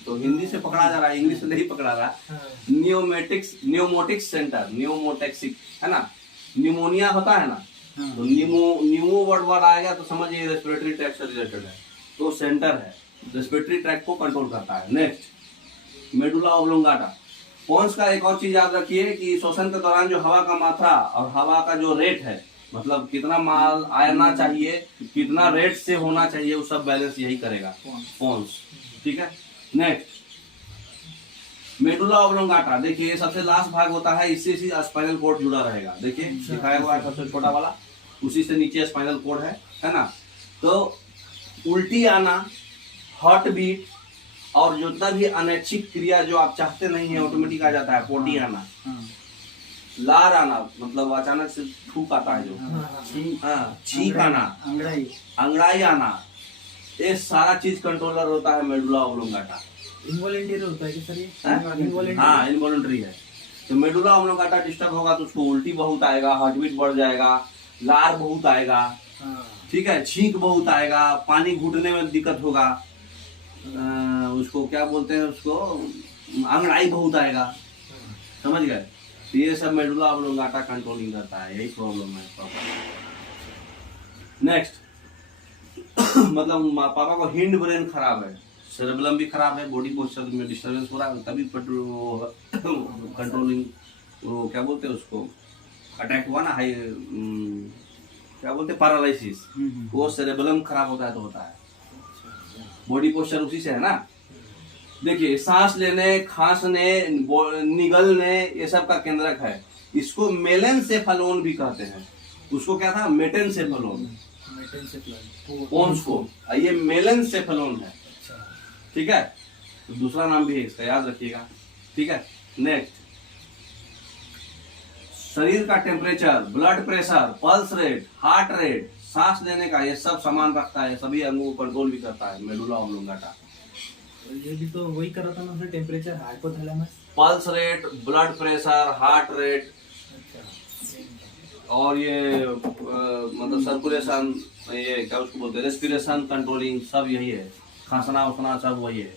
तो हिंदी से पकड़ा जा रहा है, इंग्लिश से नहीं पकड़ा रहा है। न्यूमोटिक सेंटर, न्यूमोटेक्सिक, है ना। न्यूमोनिया होता है ना, तो न्यूमो वर्ड आएगा तो समझिए रेस्पिरेटरी ट्रैक्ट से रिलेटेड है। तो सेंटर है, रेस्पिरेटरी ट्रैक्ट को कंट्रोल करता है। Next, medulla oblongata. पोन्स का एक और चीज याद रखिए कि श्वसन के दौरान जो हवा का मात्रा और हवा का जो रेट है, मतलब कितना माल आना चाहिए, कितना रेट से होना चाहिए, वो सब बैलेंस यही करेगा पोन्स। ठीक है। नेक्स्ट मेडुला ऑब्लोंगाटा, देखिए सबसे लास्ट भाग होता है, इससे स्पाइनल कॉर्ड जुड़ा रहेगा। देखिए दिखाया हुआ है सबसे छोटा वाला, उसी से नीचे स्पाइनल कॉर्ड है ना। तो उल्टी आना, हार्ट बीट और जितना भी अनैच्छिक क्रिया जो आप चाहते नहीं है ऑटोमेटिक आ जाता है। पोटी आना, लार आना, मतलब अचानक से थूक आता है जो, छींक आना, अंगड़ाई आना, ये सारा चीज कंट्रोलर होता है मेडुला ऑब्लोंगाटा। इनवॉलेंटरी होता है कि सर ये? हाँ इनवॉलेंटरी है। तो मेडुला ऑब्लोंगाटा डिस्टर्ब होगा तो उसको उल्टी बहुत आएगा, हार्ट बीट बढ़ जाएगा, लार बहुत आएगा, ठीक है, छींक बहुत आएगा, पानी घुटने में दिक्कत होगा, उसको क्या बोलते हैं, उसको अंगड़ाई बहुत आएगा। समझ गए? तो ये सब मेडुला ऑब्लोंगाटा कंट्रोलिंग करता है, यही प्रॉब्लम है। नेक्स्ट मतलब पापा को हिंड ब्रेन खराब है, सेरेबेलम भी खराब है, बॉडी पोस्चर में डिस्टर्बेंस हो रहा है, तभी कंट्रोलिंग वो क्या बोलते हैं उसको, अटैक हुआ ना, हाई क्या बोलते हैं, पैरालिसिस, वो सेरेबेलम खराब होता है तो होता है। बॉडी पोस्चर उसी से है ना। देखिए सांस लेने, खांसने, निगलने, ये सब का केंद्रक है। इसको मेलेनसेफेलोन भी कहते हैं। उसको क्या था, मेटेनसेफेलोन, पोन्स को, ये मेलेनसेफेलोन है। ठीक है, तो दूसरा नाम भी है इसका, याद रखिएगा। ठीक है। नेक्स्ट शरीर का temperature, blood pressure, pulse rate, heart rate, सांस लेने का, ये सब समान रखता है, सभी अंगों को कंट्रोल भी करता है मेडुला ऑब्लोंगाटा। ये भी तो वही कर रहा था ना, temperature, hypothalamus, pulse rate, blood pressure, heart rate, और ये मतलब सर्कुलेशन, ये क्या उसको बोलते हैं, रेस्पिरेशन कंट्रोलिंग, सब यही है। खांसना उठना सब वही है।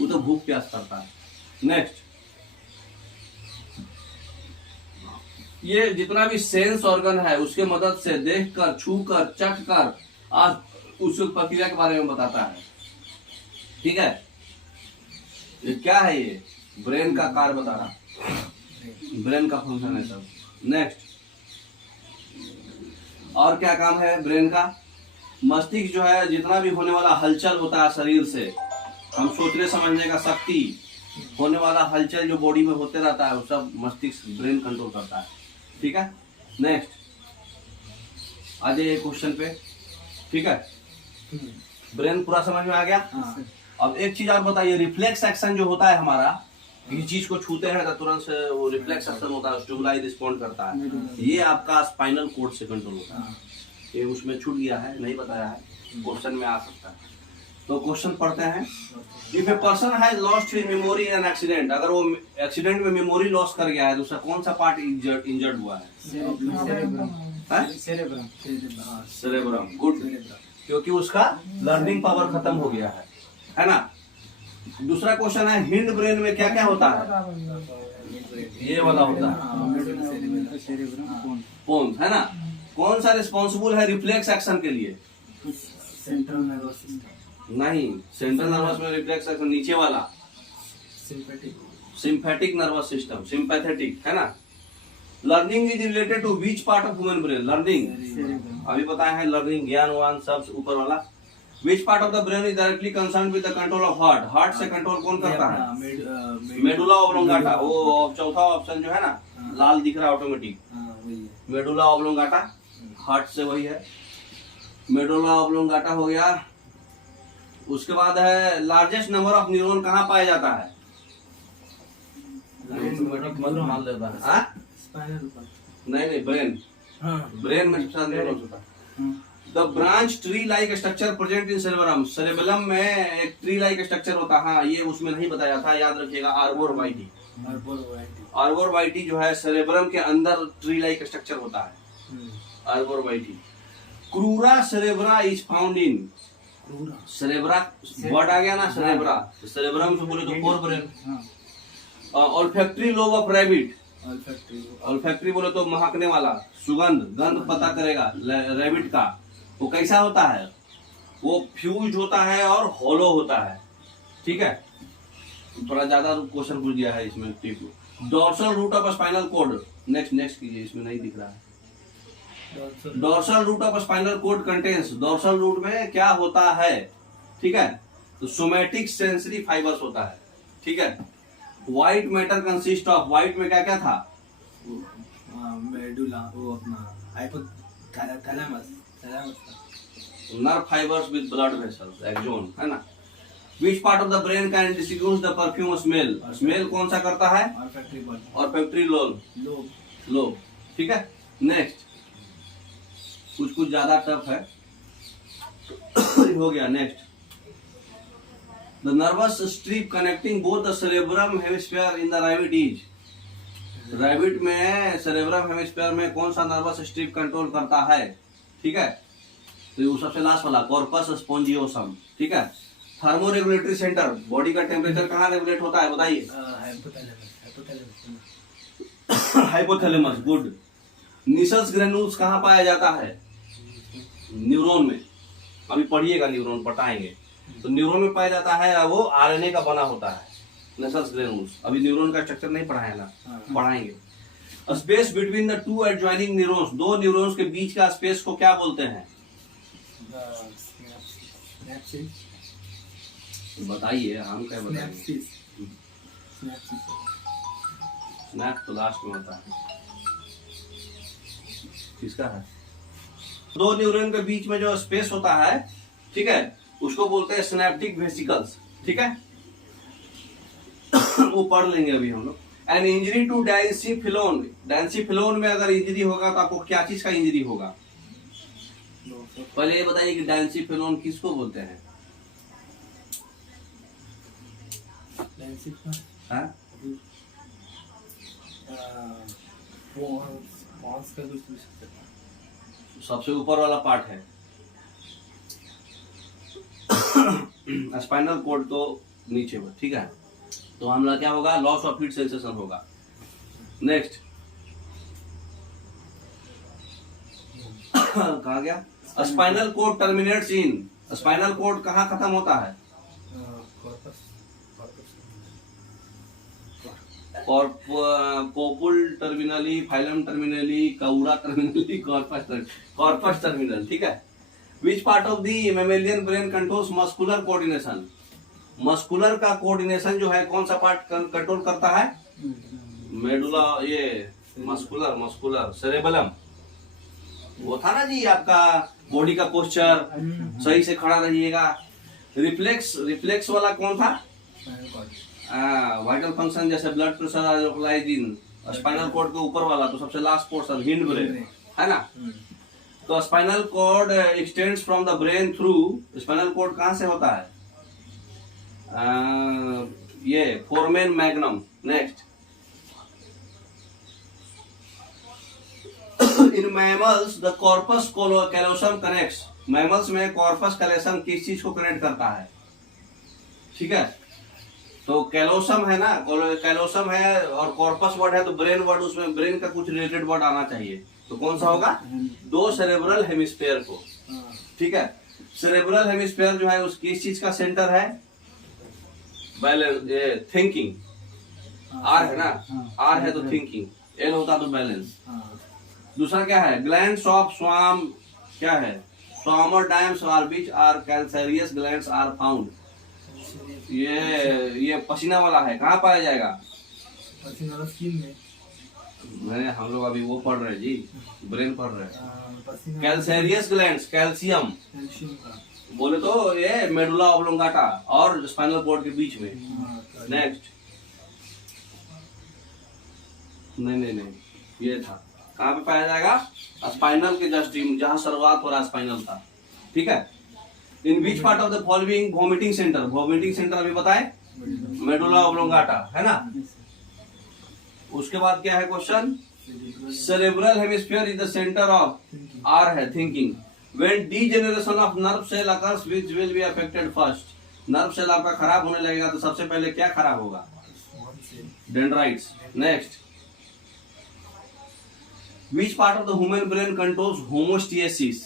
वो तो भूख प्यास करता है। नेक्स्ट ये जितना भी सेंस ऑर्गन है उसके मदद से देखकर, छूकर, चखकर आज उस प्रक्रिया के बारे में बताता है। ठीक है। ये क्या है, ये ब्रेन का कार्य बता रहा, ब्रेन का फंक्शन है सब। नेक्स्ट और क्या काम है ब्रेन का, मस्तिष्क जो है, जितना भी होने वाला हलचल होता है शरीर से, हम सोचने समझने का शक्ति, होने वाला हलचल जो बॉडी में होते रहता है, वो सब मस्तिष्क, ब्रेन कंट्रोल करता है। ठीक है। नेक्स्ट आ जाइए क्वेश्चन पे। ठीक है, ब्रेन पूरा समझ में आ गया। अब एक चीज और बताइए, रिफ्लेक्स एक्शन जो होता है हमारा, किसी चीज को छूते हैं तो तुरंत से वो रिफ्लेक्स एक्शन होता है, स्टिमुलाई रिस्पॉन्ड करता है, ये आपका स्पाइनल कॉर्ड से कंट्रोल होता है। ये उसमें छूट गया है, नहीं बताया है, क्वेश्चन में आ सकता है। तो क्वेश्चन पढ़ते हैं। If a person has lost his memory in an accident, अगर वो एक्सीडेंट में मेमोरी लॉस कर गया है तो उसका कौन सा पार्ट इंजर्ड हुआ है? सेरेब्रम। गुड, क्योंकि उसका लर्निंग पावर खत्म हो गया है ना। दूसरा क्वेश्चन है, हिंड ब्रेन में क्या क्या होता है? ये वाला होता है पोन्स, है ना। कौन सा रिस्पॉन्सिबल है रिफ्लेक्स एक्शन के लिए? Central nervous system. नहीं, सेंट्रल नर्वस में रिफ्लेक्स एक्शन नीचे वाला, सिंपैथिक नर्वस सिस्टम, सिंपैथेटिक, है ना। Learning is related to which part of human brain? Learning अभी बताया है, लर्निंग, ज्ञानवान, सब ऊपर वाला। Which part of the brain is directly concern with the control of heart? Heart से कंट्रोल कौन करता है? Medulla oblongata. वो चौथा ऑप्शन जो है ना, लाल दिख रहा है ऑटोमेटिक, मेडुला ऑब्लोंगाटा, हार्ट से वही है। मेडुला ऑब्लोंगाटा हो गया। उसके बाद है, लार्जेस्ट नंबर ऑफ न्यूरॉन कहाँ पाया जाता है? मान लेता है, नहीं, ब्रेन, ब्रेन में सबसे ज्यादा न्यूरॉन होता है। The branch tree like structure present in cerebellum, cerebellum में एक ट्री लाइक स्ट्रक्चर होता है। हाँ, ये उसमें नहीं बताया था, याद रखिएगा। आर्बोर वाइटी जो है सेरेबेलम के अंदर ट्री लाइक स्ट्रक्चर होता है, आर्बोर वाइटी। क्रूरा सेरेब्रा इज फाउंड इन, सेरेब्रा वर्ड आ गया ना, सेरेब्रा, सेरेब्रम से बोले तो fore brain. Olfactory lobe of rabbit, olfactory बोले तो महकने वाला, सुगंध, गंध पता करेगा रैबिट का। वो कैसा होता है? वो फ्यूज होता है और हॉलो होता है। ठीक है, थोड़ा ज्यादा क्वेश्चन पूछ दिया है इसमें। Dorsal root of spinal cord, next next कीजिए, इसमें नहीं दिख रहा है। Dorsal root of spinal cord contains, dorsal root में क्या होता है, ठीक है, तो सोमैटिक सेंसरी फाइबर्स होता है, ठीक है। White matter consist of, white में क्या क्या था, मेडुला, वो अपना hypothalamus, nerve fibres with blood vessels, axon, है ना। Which part of the brain can distribute the perfume smell, smell कौन सा करता है, और फैक्ट्री लोब, ठीक है। नेक्स्ट, कुछ कुछ ज्यादा टफ है हो गया। Next, the nervous strip connecting both the cerebrum hemisphere in the rabbit is, rabbit में सेरेब्रम हेमिस्फीयर में कौन सा नर्वस स्ट्रिप कंट्रोल करता है, ठीक है, तो ये सबसे लास्ट वाला कॉर्पस स्पोंजियोसम, ठीक है। थर्मो रेगुलेटरी सेंटर, बॉडी का टेम्परेचर कहाँ रेगुलेट होता है बताइए, हाइपोथैलेमस, गुड। निसल्स ग्रेन्यूल्स कहाँ पाया जाता है, न्यूरॉन में, अभी पढ़िएगा, न्यूरॉन पढ़ाएंगे, तो न्यूरॉन में पाया जाता है, वो आरएनए का बना होता है निसल्स ग्रेन्यूल्स। अभी न्यूरॉन का स्ट्रक्चर नहीं पढ़ाया ना, पढ़ाएंगे। Space between the two adjoining neurons, दो न्यूरॉन्स के बीच का स्पेस को क्या बोलते हैं, बताइए, हम क्या बताएंगे, स्नैप तो लास्ट में होता है, किसका है, दो न्यूरॉन के बीच में जो स्पेस होता है, ठीक है, उसको बोलते हैं सिनेप्टिक वेसिकल्स, ठीक है। वो पढ़ लेंगे अभी हम लोग। एन इंजरी टू डायंसिफिलोन, डायंसिफिलोन में अगर इंजरी होगा तो आपको क्या चीज का इंजरी होगा, पहले ये बताइए कि डायंसिफिलोन किसको बोलते हैं, हाँ? सबसे ऊपर वाला पार्ट है स्पाइनल कॉर्ड, तो नीचे में, ठीक है। तो हमला क्या होगा, लॉस ऑफ हीट सेंसेशन होगा। नेक्स्ट, कहा गया, spinal cord terminates in, spinal cord कहाँ खत्म होता है, कोपुल टर्मिनली, फाइलम टर्मिनली, कौड़ा टर्मिनली, कॉर्पस टर्मिनल, ठीक है। विच part of the mammalian brain controls muscular coordination, muscular का कोऑर्डिनेशन जो है कौन सा पार्ट कंट्रोल करता है, मेडुला, ये मस्कुलर सेरेबेलम, वो था ना जी आपका बॉडी का पोस्चर, सही से खड़ा रहिएगा। रिफ्लेक्स वाला कौन था, वाइटल फंक्शन जैसे ब्लड प्रेशर, लोकलाइजिंग, स्पाइनल कॉर्ड के ऊपर वाला, तो सबसे लास्ट पोर्शन हिंड ब्रेन, है ना। तो spinal cord extends from the brain through, spinal cord कहाँ से होता है, ये foramen magnum. Next, in mammals the corpus callosum connects, mammals में कॉर्पस कैलोसम किस चीज को कनेक्ट करता है, ठीक है। तो कैलोसम है ना, कैलोसम है और कॉर्पस वर्ड है, तो ब्रेन वर्ड, उसमें ब्रेन का कुछ रिलेटेड वर्ड आना चाहिए, तो कौन सा होगा, दो सेरेब्रल हेमिस्फीयर को, ठीक है। सेरेब्रल हेमिस्फीयर जो है उसकी इस चीज का सेंटर है, बैलेंस, ये थिंकिंग, आर है ना, आर है तो थिंकिंग, एल होता तो बैलेंस। दूसरा क्या है, ग्लैंड्स ऑफ स्वाम, क्या है, स्वामर डैम्स आर बीच are calciferous glands are found, ये पसीना वाला है, कहाँ पाया जाएगा, पसीना वाला स्किन में, मैंने, हम लोग अभी वो पढ़ रहे जी, ब्रेन पढ़ रहे, कैल्सेरियस ग्लैंड्स, कैल्शियम का, बोले तो ये मेडुला ऑब्लोंगाटा और स्पाइनल कॉर्ड के बीच में। नेक्स्ट, नहीं, ये था, कहाँ पे पाया जाएगा, स्पाइनल के जस्ट जहाँ शुरुआत हो रहा स्पाइनल था, ठीक है। In which part of the following vomiting centre, vomiting centre अभी बताए, मेडुला ऑब्लोंगाटा, है ना। उसके बाद क्या है question, cerebral hemisphere is the centre of, आर है thinking. When degeneration of nerve cell occurs which will be affected first, nerve cell आपका खराब होने लगेगा तो सबसे पहले क्या खराब होगा, dendrites. Next, which part of the human brain controls homeostasis,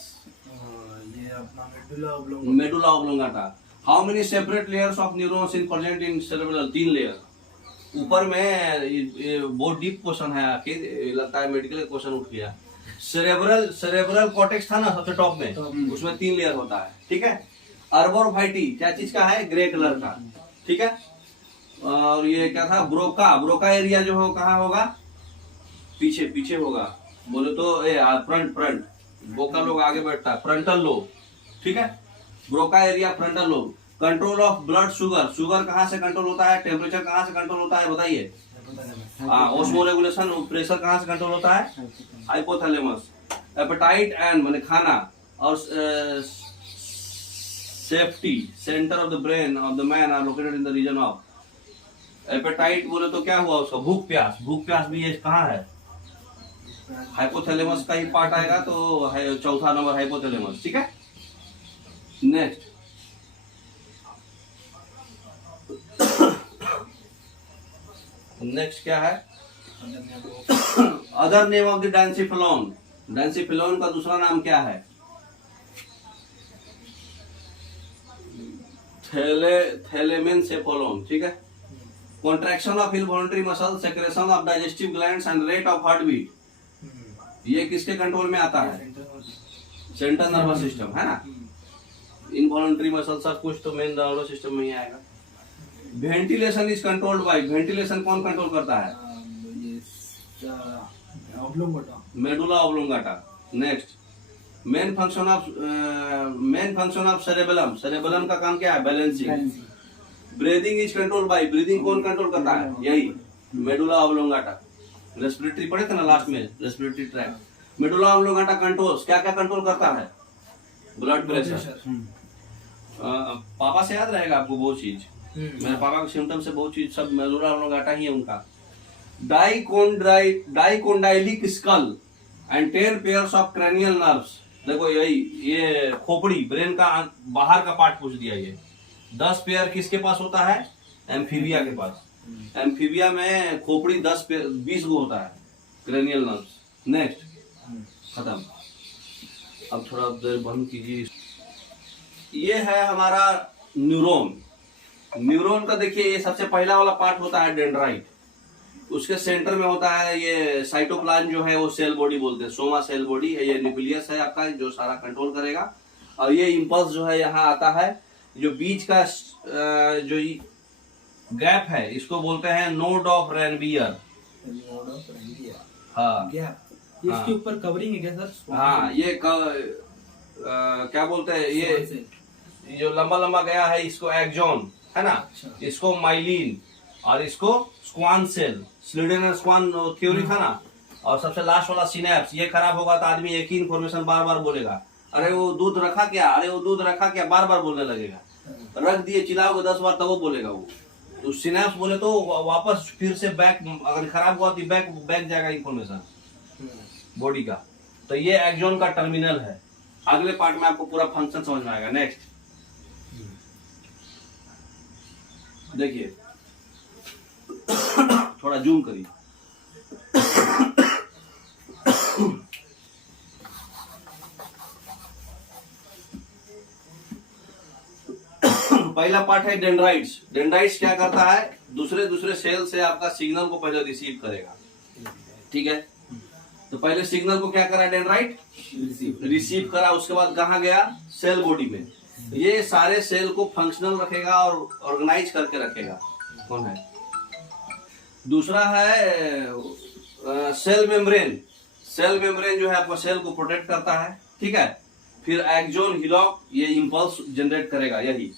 ये अपना medulla medulla oblongata. How many separate layers of neurons in present in cerebral? 3 layer. ऊपर में ये बहुत डीप क्वेश्चन है, आखिर लगता है मेडिकल का क्वेश्चन उठ गया। सेरेब्रल कॉर्टेक्स था ना सबसे टॉप में, उसमें 3 लेयर होता है, ठीक है। अर्बोरफाइटी क्या चीज का है? ग्रे कलर का, ठीक है। और ये क्या था? ब्रोका एरिया जो है कहाँ होगा? पीछे पीछे होगा, बोले तो फ्रंट बोका लोग आगे बैठता है, फ्रंटल लोब, ठीक है। Broca area, frontal lobe. Control of blood sugar कहाँ से कंट्रोल होता है? टेम्परेचर कहाँ से कंट्रोल होता है बताइए? ऑस्मोरेगुलेशन, प्रेशर कहाँ से कंट्रोल होता है? हाइपोथैलेमस। एपेटाइट एंड माने खाना, और safety centre of the brain of the man are located in the region of. Appetite बोले तो क्या हुआ उसका? भूख प्यास भी ये कहाँ है? हाइपोथैलेमस का ही पार्ट आएगा, तो चौथा नंबर हाइपोथैलेमस, ठीक है। नेक्स्ट क्या है? Other name of the diencephalon. Diencephalon का दूसरा नाम क्या है? थैलेमेनसेफोलोन, ठीक है। Contraction of involuntary muscle, secretion of digestive glands and rate of heart beat, ये किसके कंट्रोल में आता है? सेंट्रल नर्वस सिस्टम, है ना। इनवॉलंटरी मसल सब कुछ तो मेन नर्वस सिस्टम में ही आएगा। Ventilation is controlled by, ventilation कौन कंट्रोल करता है? Medulla oblongata. Next, main function of cerebellum, cerebellum का काम क्या है? Balancing. Breathing is controlled by, breathing कौन कंट्रोल करता है? यही मेडुला ऑब्लोंगाटा। रेस्पिरेटरी पढ़े थे ना लास्ट में, respiratory tract. Medulla oblongata controls क्या क्या कंट्रोल करता है? Blood pressure. पापा से याद रहेगा आपको बहुत चीज, मेरे पापा के सिम्टम से बहुत चीज सब मेडुला ऑब्लोंगाटा ही है उनका। Dicondylic school and 10 pairs of cranial nerves. देखो यही, ये खोपड़ी ब्रेन का बाहर का पार्ट पूछ दिया। ये 10 पेयर किसके पास होता है? एम्फीबिया के पास। एम्फीबिया में खोपड़ी 20 गो होता है क्रैनियल नर्व्स। नेक्स्ट, खत्म। अब थोड़ा देर बंद कीजिए। ये है हमारा न्यूरॉन। न्यूरॉन का देखिए, ये सबसे पहला वाला पार्ट होता है डेंड्राइट। उसके सेंटर में होता है ये साइटोप्लाज्म जो है, वो सेल बॉडी बोलते हैं, सोमा सेल बॉडी है। ये न्यूक्लियस है आपका जो सारा कंट्रोल करेगा। और ये इम्पल्स जो है यहाँ आता है, जो बीच का जो गैप है इसको बोलते हैं नोड ऑफ रेनवियर। हाँ, इसके ऊपर कवरिंग है क्या सर? हाँ, ये क्या बोलते हैं, ये जो लंबा लंबा गया है इसको एक्सॉन, है ना। इसको माइलिन, और इसको Schwann cell, Schleiden and Schwann theory था ना। और सबसे लास्ट वाला सिनेप्स। ये खराब होगा तो आदमी एक ही इन्फॉर्मेशन बार बार बोलेगा, अरे वो दूध रखा क्या, अरे वो दूध रखा क्या, बार बार बोलने लगेगा। रख दिए चिल्लाओगे 10 बार तब वो बोलेगा। वो तो सिनेप्स बोले तो वापस फिर से बैक, अगर खराब हुआ तो बैक जाएगा इन्फॉर्मेशन बॉडी का। तो ये एक्सॉन का टर्मिनल है। अगले पार्ट में आपको पूरा फंक्शन समझ में आएगा। नेक्स्ट देखिए, थोड़ा जूम करिए। पहला पार्ट है डेंड्राइट्स। डेंड्राइट्स क्या करता है? दूसरे सेल से आपका सिग्नल को पहले रिसीव करेगा, ठीक है। तो पहले सिग्नल को क्या करा डेंड्राइट? रिसीव करा। उसके बाद कहाँ गया? सेल बॉडी में। ये सारे सेल को फंक्शनल रखेगा और ऑर्गेनाइज करके रखेगा। कौन है? दूसरा है सेल मेम्ब्रेन। सेल मेम्ब्रेन जो है आपका सेल को प्रोटेक्ट करता है, ठीक है। फिर एक्सॉन, हिलॉक, ये इंपल्स जनरेट करेगा। यही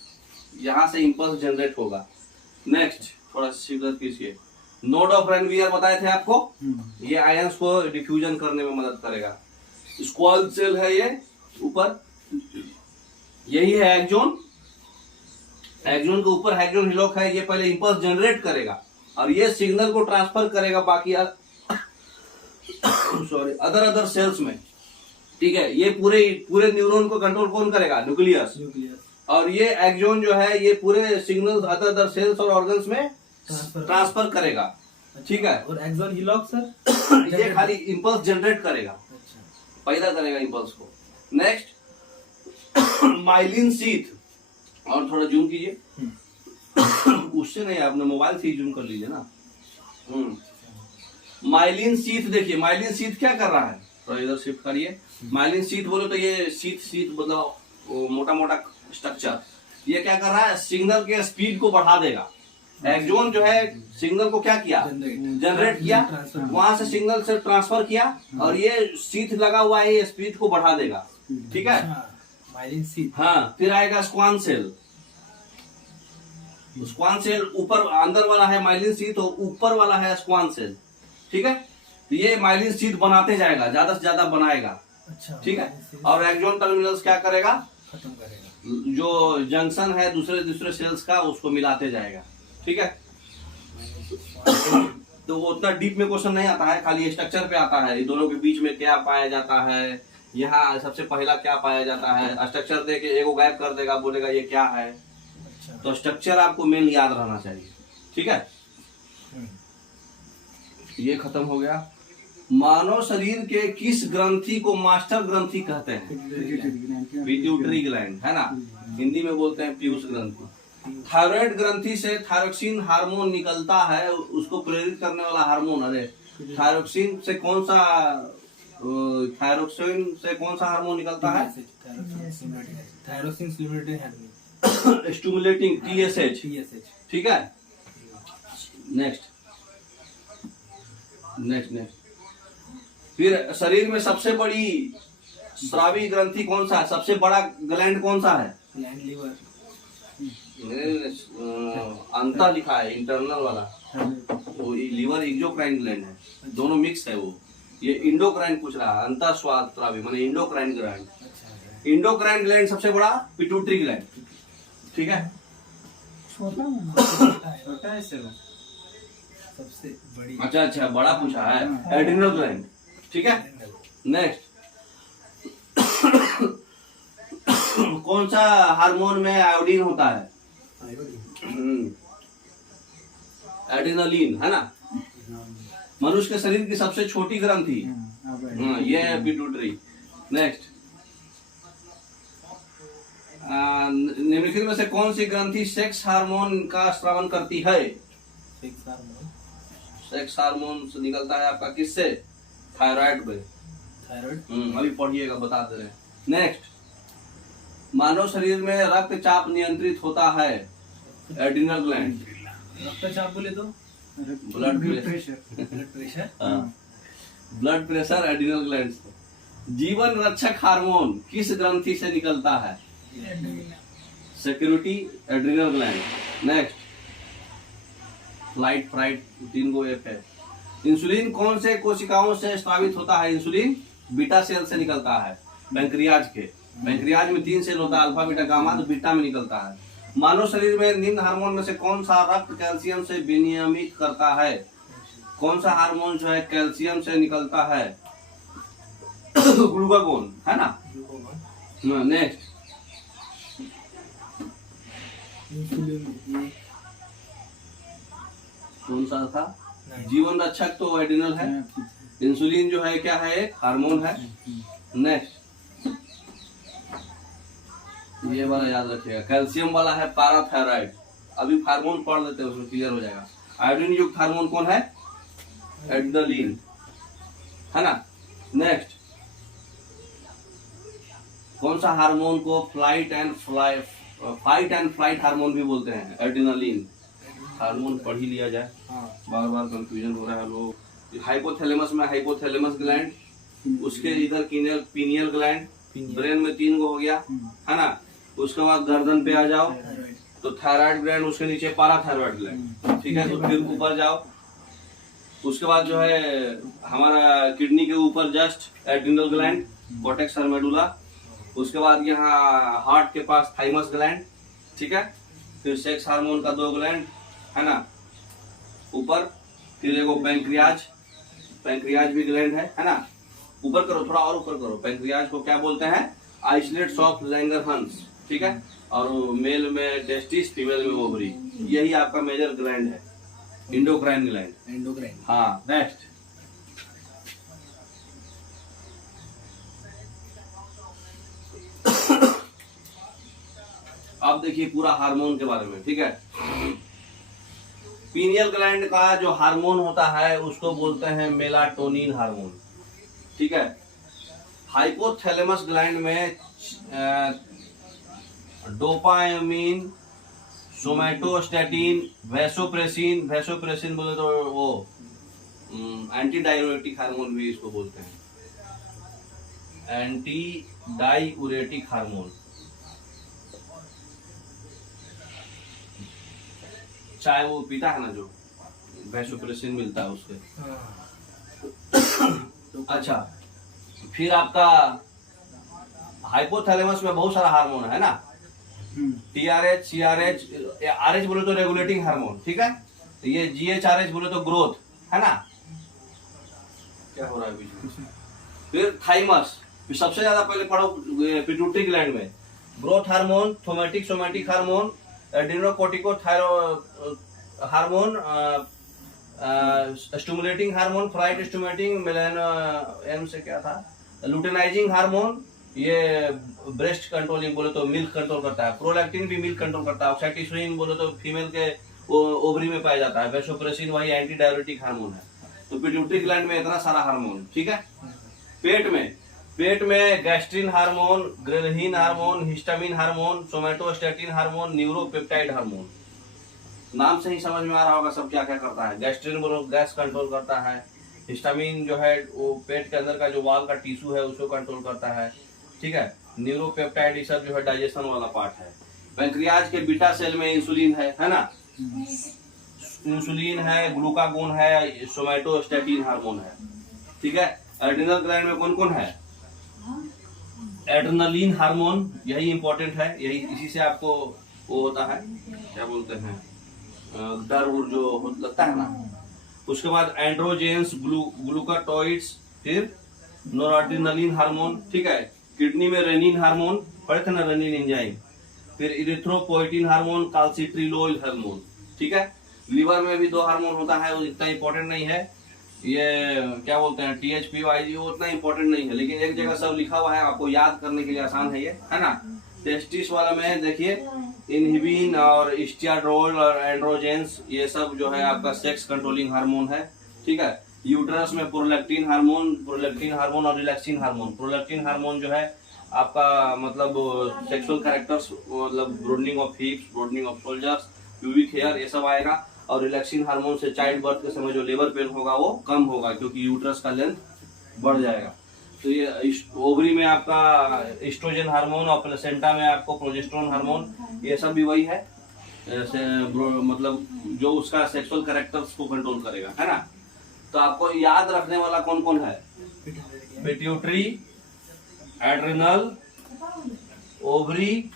यहां से इंपल्स जनरेट होगा। नेक्स्ट, थोड़ा सीधा कीजिए। नोड ऑफ रेनवियर बताए थे आपको, ये आयंस को डिफ्यूजन करने में मदद करेगा। स्क्वाल सेल है ये ऊपर, यही है एक्सॉन। एक्सॉन के ऊपर एक्सॉन हिलॉक है। ये पहले इंपल्स जनरेट करेगा और ये सिग्नल को ट्रांसफर करेगा बाकी अदर सेल्स में, ठीक है। ये पूरे न्यूरॉन को कंट्रोल कौन करेगा? न्यूक्लियस। और ये एक्सॉन जो है ये पूरे सिग्नल अदर सेल्स और ऑर्गन्स में ट्रांसफर करेगा, ठीक है। और एक्सॉन हिलॉक सर ये खाली इंपल्स जनरेट करेगा, पैदा करेगा इंपल्स को। Next, myelin sheath. और थोड़ा जूम कीजिए। उससे नहीं, आपने मोबाइल से ही जूम कर लीजिए ना। माइलिन शीथ देखिए, माइलिन शीथ क्या कर रहा है, थोड़ा इधर शिफ्ट करिए। माइलिन शीथ बोलो तो ये शीथ मतलब मोटा मोटा स्ट्रक्चर, ये क्या कर रहा है, सिग्नल के स्पीड को बढ़ा देगा। एक्सोन जो है सिग्नल को क्या किया, जनरेट किया, वहां से सिग्नल से ट्रांसफर किया, और ये शीथ लगा हुआ है, ये स्पीड को बढ़ा देगा। ठीक है, माइलिन शीथ। हाँ, फिर आएगा स्क्वान सेल। स्क्वान सेल ऊपर, अंदर वाला है माइलिन शीथ, तो ऊपर वाला है स्क्वान सेल। ठीक है, तो ये माइलिन शीथ बनाते जाएगा, ज्यादा से ज्यादा बनाएगा। अच्छा, ठीक है, और एक्सोन टर्मिनल्स क्या करेगा, खत्म करेगा। जो जंक्शन है दूसरे दूसरे सेल्स का, उसको मिलाते जाएगा। ठीक है, तो वो उतना डीप में क्वेश्चन नहीं आता है, खाली स्ट्रक्चर पे आता है, इन दोनों के बीच में क्या पाया जाता है, यहाँ सबसे पहला क्या पाया जाता है, स्ट्रक्चर दे के एगो गायब कर देगा, बोलेगा ये क्या है। अच्छा, तो स्ट्रक्चर आपको मेन याद रहना चाहिए। ठीक है, ये खत्म हो गया। मानव शरीर के किस ग्रंथि को मास्टर ग्रंथि कहते हैं, पिट्यूटरी ग्लैंड, है ना, हिंदी में बोलते हैं पीयूष ग्रंथि। थायराइड ग्रंथि से थायरोक्सिन हार्मोन निकलता है, उसको प्रेरित करने वाला हार्मोन। अरे थायरोक्सिन से कौन सा, थायरोक्सिन से कौन सा हार्मोन निकलता है, thyroxine stimulated hormone, stimulating TSH। TSH। ठीक है, नेक्स्ट नेक्स्ट नेक्स्ट। फिर शरीर में सबसे बड़ी स्रावी ग्रंथि कौन सा है, सबसे बड़ा ग्लैंड कौन सा है, ग्लैंड लीवर। अंतर लिखा है, इंटरनल वाला, वो लीवर एक्सोक्राइन ग्लैंड है, दोनों मिक्स है वो। ये इंडोक्राइन पूछ रहा है, अंतर स्वास्रावी माने इंडोक्राइन ग्लैंड। इंडोक्राइन ग्लैंड सबसे बड़ा पिट्यूटरी ग्लैंड। ठीक है, छोटा है सबसे बड़ी। अच्छा, बड़ा पूछा है, एड्रिनल ग्लैंड। ठीक है, नेक्स्ट। कौन सा हार्मोन में आयोडीन होता है, एड्रिनलिन, है ना। मनुष्य के शरीर की सबसे छोटी ग्रंथि, ये है पिट्यूटरी। नेक्स्ट, निम्नलिखित में से कौन सी ग्रंथि सेक्स हार्मोन का स्रावन करती है, सेक्स हार्मोन से निकलता है आपका किससे, थायराइड में। थायराइड, अभी पढ़िएगा, बता दे रहे हैं। नेक्स्ट, मानव शरीर में रक्तचाप नियंत्रित होता है, एड्रिनल ग्लैंड। रक्तचाप बोले तो blood pressure, blood pressure. Blood pressure adrenal gland से। जीवन रक्षक हार्मोन किस ग्रंथि से निकलता है, security, adrenal gland. Next, flight fright, 3 go F है। इंसुलिन कौन से कोशिकाओं से स्रावित होता है, इंसुलिन बीटा सेल से निकलता है, पैंक्रियाज के। पैंक्रियाज में 3 सेल होता है, अल्फा बीटा गामा, तो बीटा में निकलता है। मानव शरीर में निम्न हार्मोन में से कौन सा रक्त कैल्शियम से विनियमित करता है, कौन सा हार्मोन जो है कैल्शियम से निकलता है, ग्लूकागोन, है ना। नेक्स्ट, कौन सा था, जीवन रक्षक तो एड्रिनल है, इंसुलिन जो है क्या है, एक हार्मोन है। नेक्स्ट, ये वाला याद रखिएगा, कैल्शियम वाला है पैराथायराइड। अभी हार्मोन पढ़ लेते हैं, उसमें क्लियर हो जाएगा। आयोडीन युक्त हार्मोन कौन है, एड्रेनलिन, है ना। नेक्स्ट, कौन सा हार्मोन को फाइट एंड फ्लाइट हार्मोन भी बोलते हैं, एड्रेनलिन। हार्मोन पढ़ ही लिया जाए, बार बार कंफ्यूजन हो रहा है लोग। हाइपोथैलेमस में हाइपोथैलेमस ग्लैंड, उसके इधर पीनियल ग्लैंड, ब्रेन में 3 गो हो गया, है ना। उसके बाद गर्दन पे आ जाओ तो थायराइड ग्लैंड, उसके नीचे पैराथायराइड ग्लैंड। ठीक है, तो फिर ऊपर जाओ, उसके बाद जो है हमारा किडनी के ऊपर जस्ट एड्रिनल ग्लैंड, कॉर्टेक्स और मेडुला। उसके बाद यहाँ हार्ट के पास थाइमस ग्लैंड। ठीक है, फिर सेक्स हार्मोन का 2 ग्लैंड, है ना, ऊपर। फिर एगो पैंक्रियाज भी ग्लैंड है ना। ऊपर करो, थोड़ा और ऊपर करो। पैंक्रियाज को क्या बोलते हैं, आइसोलेट्स ऑफ लैंगरहंस। ठीक है, और मेल में टेस्टिस, फीमेल में ओवरी। यही आपका मेजर ग्लैंड है, इंडोक्राइन ग्लैंड। हाँ, नेक्स्ट, अब देखिए पूरा हार्मोन के बारे में, ठीक है। पीनियल ग्लैंड का जो हार्मोन होता है उसको बोलते हैं मेलाटोनिन हार्मोन, ठीक है। हाइपोथैलेमस ग्लैंड में डोपामिन, सोमैटोस्टैटिन, वैसोप्रेसिन, वैसोप्रेसिन बोले तो वो एंटी डायूरेटिक हार्मोन भी इसको बोलते हैं, एंटी डायूरेटिक हार्मोन। चाय वो पीता है ना जो वैसोप्रेसिन मिलता है उसके। अच्छा, फिर आपका हाइपोथैलेमस में बहुत सारा हार्मोन है ना, TRH, CRH, RH बोले तो रेगुलेटिंग हार्मोन, ठीक है। तो ये GHRH बोले तो ग्रोथ, है ना। क्या हो रहा है बीच में? फिर थाइमस, फिर सबसे ज्यादा पहले पढ़ो पिट्यूटरी ग्लैंड में growth hormone, somatic somatic hormone, adrenocorticothyroid hormone, stimulating hormone, flight stimulating, मेलानो से क्या था, लुटेनाइजिंग हार्मोन, ये ब्रेस्ट कंट्रोलिंग बोले तो मिल्क कंट्रोल करता है, प्रोलैक्टिन भी मिल्क कंट्रोल करता है, ऑक्सीटोसिन बोले तो फीमेल के ओवरी में पाया जाता है, वैसोप्रेसिन वही एंटी डायरेटिक हार्मोन है। तो पिट्यूटरी ग्लैंड में इतना सारा हार्मोन, ठीक है। पेट में gastrin hormone, ghrelin hormone, histamine hormone, somatostatin hormone, neuropeptide hormone. नाम से ही समझ में आ रहा होगा सब क्या क्या करता है। गैस्ट्रिन बोलो गैस कंट्रोल करता है, हिस्टामिन जो है वो पेट के अंदर का जो वाल का टिश्यू है उसको कंट्रोल करता है, ठीक है। न्यूरोपेप्टाइड ये सब जो है डाइजेशन वाला पार्ट है। पैंक्रियाज के बीटा सेल में इंसुलिन है ना, इंसुलिन है, ग्लूकागोन है, सोमैटोस्टैटिन हार्मोन है, ठीक है। एड्रिनल ग्लैंड में कौन कौन है? एड्रेनालिन हार्मोन, यही इंपॉर्टेंट है, यही इसी से आपको वो होता है क्या बोलते हैं डर उर जो लगता है ना। उसके बाद एंड्रोजेंस, ग्लूकाटॉइड्स, फिर नोराड्रेनालिन हार्मोन, ठीक है। किडनी में रेनिन हार्मोन, पढ़े थे ना रेनिन एंजाइम, फिर इरिथ्रोपोइटिन हार्मोन, काल्सिट्रिलोल हार्मोन, ठीक है। लीवर में भी 2 हार्मोन होता है, वो इतना इंपॉर्टेंट नहीं है, ये क्या बोलते हैं THPYG, वो उतना इंपॉर्टेंट नहीं है, लेकिन एक जगह सब लिखा हुआ है, आपको याद करने के लिए आसान है ये, है ना। टेस्टिस वाला में देखिए इनहिबिन और स्टियाड्रोल और एंड्रोजेंस, ये सब जो है आपका सेक्स कंट्रोलिंग हार्मोन है, ठीक है। यूट्रस में प्रोलैक्टिन हार्मोन और रिलैक्सिन हार्मोन। प्रोलैक्टिन हार्मोन जो है आपका मतलब सेक्सुअल कैरेक्टर्स, मतलब broadening of hips, broadening of shoulders, pubic hair, ये सब आएगा। और रिलैक्सिन हार्मोन से चाइल्ड बर्थ के समय जो लेबर पेन होगा वो कम होगा, क्योंकि यूट्रस का लेंथ बढ़ जाएगा। तो ये ओवरी में आपका एस्ट्रोजन हार्मोन और प्लेसेंटा में आपको प्रोजेस्टेरोन हार्मोन, ये सब भी वही है, मतलब जो उसका सेक्सुअल कैरेक्टर्स को कंट्रोल करेगा, है ना। तो आपको याद रखने वाला कौन कौन है? Pituitary, adrenal, ovary,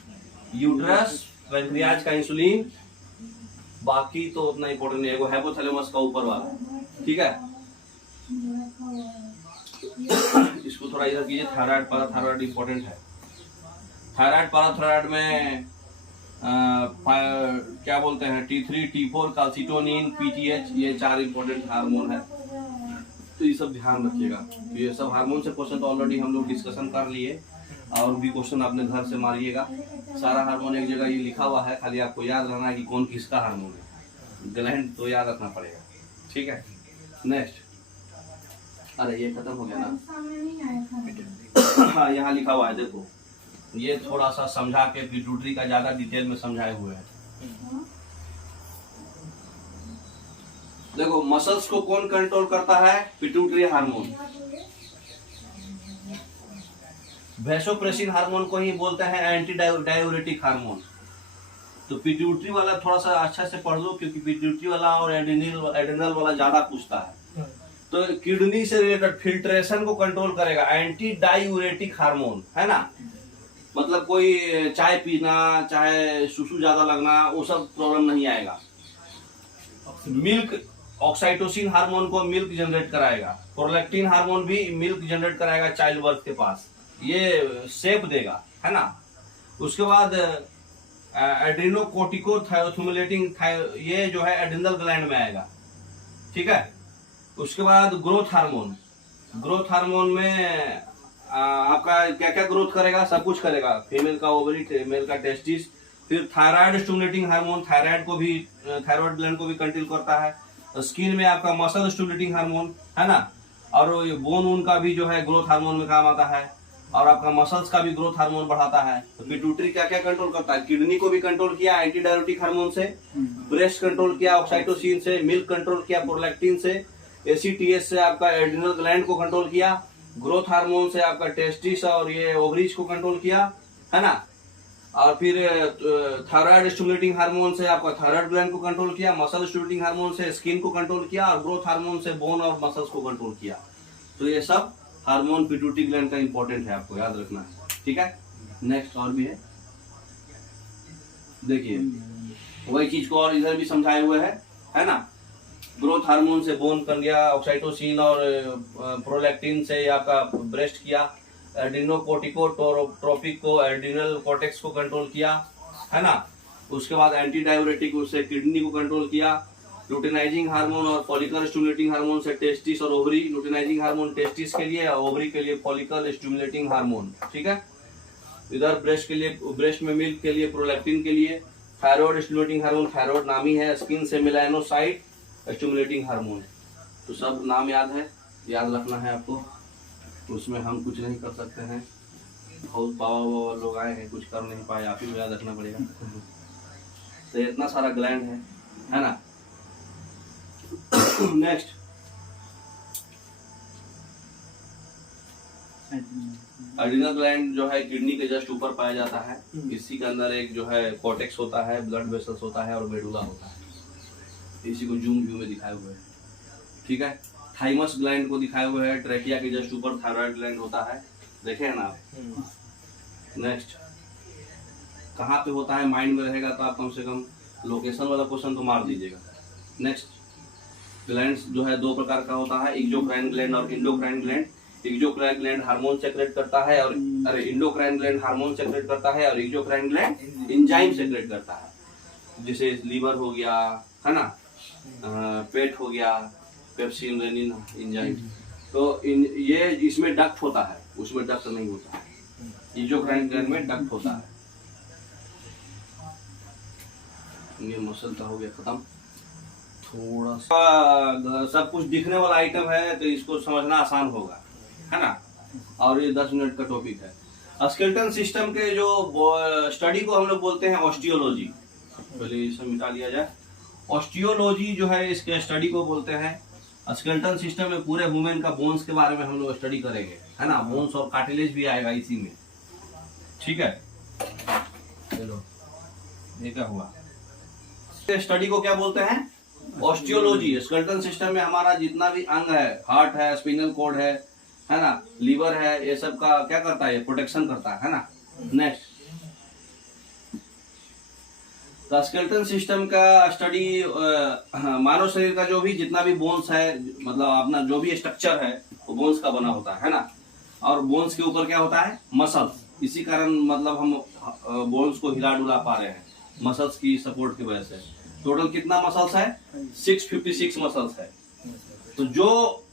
uterus, pancreas का इंसुलिन, बाकी तो उतना इंपॉर्टेंट नहीं है। वो हाइपोथैलेमस का ऊपर वाला, ठीक है। इसको थोड़ा इधर कीजिए। थायराइड, पैराथायराइड इंपॉर्टेंट है। थायराइड पैराथायराइड में क्या बोलते हैं T3, T4, कैल्सिटोनिन, PTH, ये 4 इंपॉर्टेंट हार्मोन है। तो ये सब ध्यान रखिएगा। ये सब हार्मोन से क्वेश्चन तो ऑलरेडी हम लोग डिस्कशन कर लिए, और भी क्वेश्चन अपने घर से मारिएगा। सारा हार्मोन एक जगह ये लिखा हुआ है, खाली आपको याद रहना है कि कौन किसका हार्मोन है। ग्लैंड तो याद रखना पड़ेगा, ठीक है। नेक्स्ट, अरे ये खत्म हो गया ना। हाँ, यहाँ लिखा हुआ है देखो, ये थोड़ा सा समझा के पिट्यूटरी का ज्यादा डिटेल में समझाए हुए हैं। देखो मसल्स को कौन कंट्रोल करता है? Pituitary hormone. वैसोप्रेसिन हार्मोन को ही बोलते हैं एंटी डायूरेटिक हार्मोन। तो पिट्यूटरी वाला थोड़ा सा अच्छा से पढ़ लो, क्योंकि पिट्यूटरी वाला और एड्रेनल वाला ज्यादा पूछता है। तो किडनी से रिलेटेड फिल्ट्रेशन को कंट्रोल करेगा एंटी डायूरेटिक हार्मोन, है ना। मतलब कोई चाय पीना, चाहे सुसु ज्यादा लगना, वो सब प्रॉब्लम नहीं आएगा। मिल्क, ऑक्सीटोसिन हार्मोन को मिल्क जनरेट कराएगा। प्रोलैक्टिन हार्मोन भी मिल्क जनरेट कराएगा चाइल्ड बर्थ के पास, ये शेप देगा, है ना। उसके बाद एड्रेनोकोर्टिकोथायरोथिमुलेटिंग, ये जो है एड्रिनल ग्लैंड में आएगा, ठीक है। उसके बाद ग्रोथ हार्मोन। ग्रोथ हार्मोन में आपका क्या क्या ग्रोथ करेगा? सब कुछ करेगा। फीमेल का ओवरी, मेल का टेस्टिस, फिर थायराइड स्टिमुलेटिंग हार्मोन, थायराइड को भी, थायराइड ग्लैंड को भी कंट्रोल करता है। स्किन में आपका मसल स्टिमुलेटिंग हार्मोन है ना, और ये बोन वोन का भी जो है ग्रोथ हार्मोन में काम आता है, और आपका मसल्स का भी ग्रोथ हार्मोन बढ़ाता है। तो पिट्यूटरी क्या क्या कंट्रोल करता है? किडनी को भी कंट्रोल किया एंटी डायरेटिक हार्मोन से, ब्रेस्ट कंट्रोल किया ऑक्साइटोसिन से, मिल्क कंट्रोल किया प्रोलैक्टिन से, एसीटीएस से आपका एड्रिनल ग्लैंड को कंट्रोल किया, ग्रोथ हार्मोन से आपका टेस्टिस और ये ओवरीज को कंट्रोल किया, है ना, और फिर थायराइड स्टिमुलेटिंग हार्मोन से आपका थायराइड ग्लैंड को कंट्रोल किया, मसल स्टिमुलेटिंग हार्मोन से स्किन को कंट्रोल किया, और ग्रोथ हार्मोन से बोन और मसल्स को कंट्रोल किया। तो ये सब हार्मोन पिट्यूटरी ग्लैंड का इंपॉर्टेंट है, आपको याद रखना है, ठीक है। नेक्स्ट और भी है, देखिए वही चीज को और इधर भी समझाए हुए है ना। ग्रोथ हार्मोन से बोन कर गया, ऑक्साइटोसिन और प्रोलैक्टिन से आपका ब्रेस्ट किया, एड्रिनोकोर्टिकोट्रोपिक को एड्रिनल कॉर्टेक्स को कंट्रोल किया, है ना। उसके बाद एंटी डाययूरेटिक उससे किडनी को कंट्रोल किया, लुटेनाइजिंग हार्मोन और फॉलिकल स्टिमुलेटिंग हार्मोन से टेस्टिस और ओवरी, लुटेनाइजिंग हार्मोन टेस्टिस के लिए, ओवरी के लिए फॉलिकल स्टिमुलेटिंग हार्मोन, ठीक है। इधर ब्रेस्ट के लिए, ब्रेस्ट में मिल्क के लिए प्रोलैक्टिन के लिए, थायराइड स्टिमुलेटिंग हार्मोन, थायराइड नामी है, स्किन से मेलानोसाइट स्टिमुलेटिंग हार्मोन। तो सब नाम याद है, याद रखना है आपको, उसमें हम कुछ नहीं कर सकते हैं, बहुत पावर लोग आए हैं, कुछ कर नहीं पाए, आप ही को याद रखना पड़ेगा। तो इतना सारा ग्लैंड है ना। नेक्स्ट, एड्रिनल ग्लैंड जो है किडनी के जस्ट ऊपर पाया जाता है। इसी के अंदर एक जो है कॉर्टेक्स होता है, ब्लड वेसल्स होता है और मेडुला होता है। इसी को जूम व्यू में दिखाए हुए हैं, ठीक है। थाइमस ग्लैंड को दिखाए हुए है, ट्रैकिया के जस्ट ऊपर थायराइड ग्लैंड होता है, देखे हैं ना आप। नेक्स्ट, कहाँ पे होता है माइंड में रहेगा तो आप कम से कम लोकेशन वाला क्वेश्चन तो मार दीजिएगा। नेक्स्ट, ग्लैंड्स जो है दो प्रकार का होता है, एक्सोक्राइन ग्लैंड और endocrine gland. Exocrine gland hormone secret करता है और इंडोक्राइन ग्लैंड हार्मोन सेक्रेट करता है, और एक्सोक्राइन ग्लैंड एंजाइम सेक्रेट करता है, जैसे लीवर हो गया, है ना, पेट हो गया, पेप्सिन, रेनिन एंजाइम। तो ये इसमें डक्ट होता है, उसमें डक्ट नहीं होता है। एक्सोक्राइन ग्लैंड में डक्ट होता है। ये मसल का हो गया खत्म। थोड़ा सा सब कुछ दिखने वाला आइटम है तो इसको समझना आसान होगा, है ना। और ये 10 मिनट का टॉपिक है। स्केलेटन सिस्टम के जो स्टडी को हम लोग बोलते हैं ऑस्टियोलॉजी। पहले इसे मिटा लिया जाए। ऑस्टियोलॉजी जो है इसके स्टडी को बोलते हैं। स्केलेटन सिस्टम में पूरे वुमेन का बोन्स के बारे में हम लोग स्टडी करेंगे, है ना। बोन्स और कार्टिलेज भी आएगा इसी में, ठीक है। चलो, ये क्या हुआ, स्टडी को क्या बोलते हैं? ऑस्टियोलॉजी। स्केलेटन सिस्टम में हमारा जितना भी अंग है, हार्ट है, स्पिनल कॉर्ड है ना, लीवर है, ये सब का क्या करता है? प्रोटेक्शन करता है ना। नेक्स्ट, तो स्केलेटन सिस्टम का स्टडी मानव शरीर का जो भी जितना भी बोन्स है, मतलब अपना जो भी स्ट्रक्चर है वो बोन्स का बना होता है ना। और बोन्स के ऊपर क्या होता है? मसल्स। इसी कारण मतलब हम बोन्स को हिला डुला पा रहे हैं मसल्स की सपोर्ट की वजह से। टोटल कितना मसल्स है? 656 मसल्स है। तो जो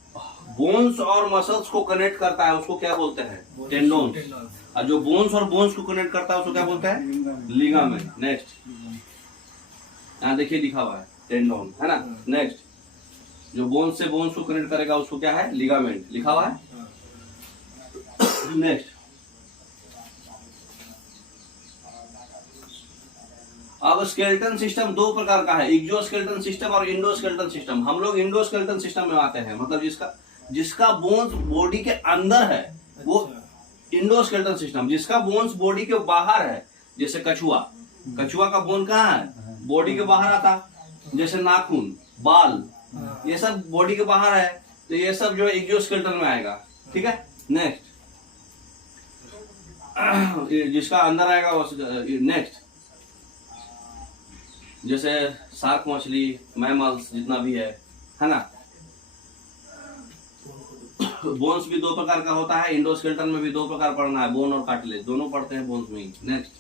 बोन्स और मसल्स को कनेक्ट करता है उसको क्या बोलते हैं? टेंडोन्स। और जो बोन्स और बोन्स को कनेक्ट करता है उसको क्या बोलते हैं? लिगामेंट। नेक्स्ट, यहाँ देखिए लिखा हुआ है टेंडोन, है ना। नेक्स्ट, जो बोन्स से बोन्स को कनेक्ट करेगा उसको क्या है? लिगामेंट लिखा हुआ है। नेक्स्ट, अब स्केलेटन सिस्टम दो प्रकार का है, एक्सोस्केलेटन सिस्टम और इंडोस्केलेटन सिस्टम। हम लोग इंडोस्केलेटन सिस्टम में आते हैं, मतलब जिसका बोन्स बॉडी के अंदर है वो इंडोस्केलेटन सिस्टम। जिसका बोन्स बॉडी के बाहर है, जैसे कछुआ का बोन कहाँ है? बॉडी के बाहर आता, जैसे नाखून, बाल, ये सब बॉडी के बाहर है, तो ये सब जो है एक्सोस्केलेटन में आएगा, ठीक है। नेक्स्ट, जिसका अंदर आएगा वो नेक्स्ट, जैसे शार्क मछली, मैमल्स जितना भी है ना। बोन्स भी दो प्रकार का होता है, इंडोस्केलेटन में भी दो प्रकार पढ़ना है, बोन और कार्टिलेज, दोनों पढ़ते हैं बोन्स में ही। नेक्स्ट,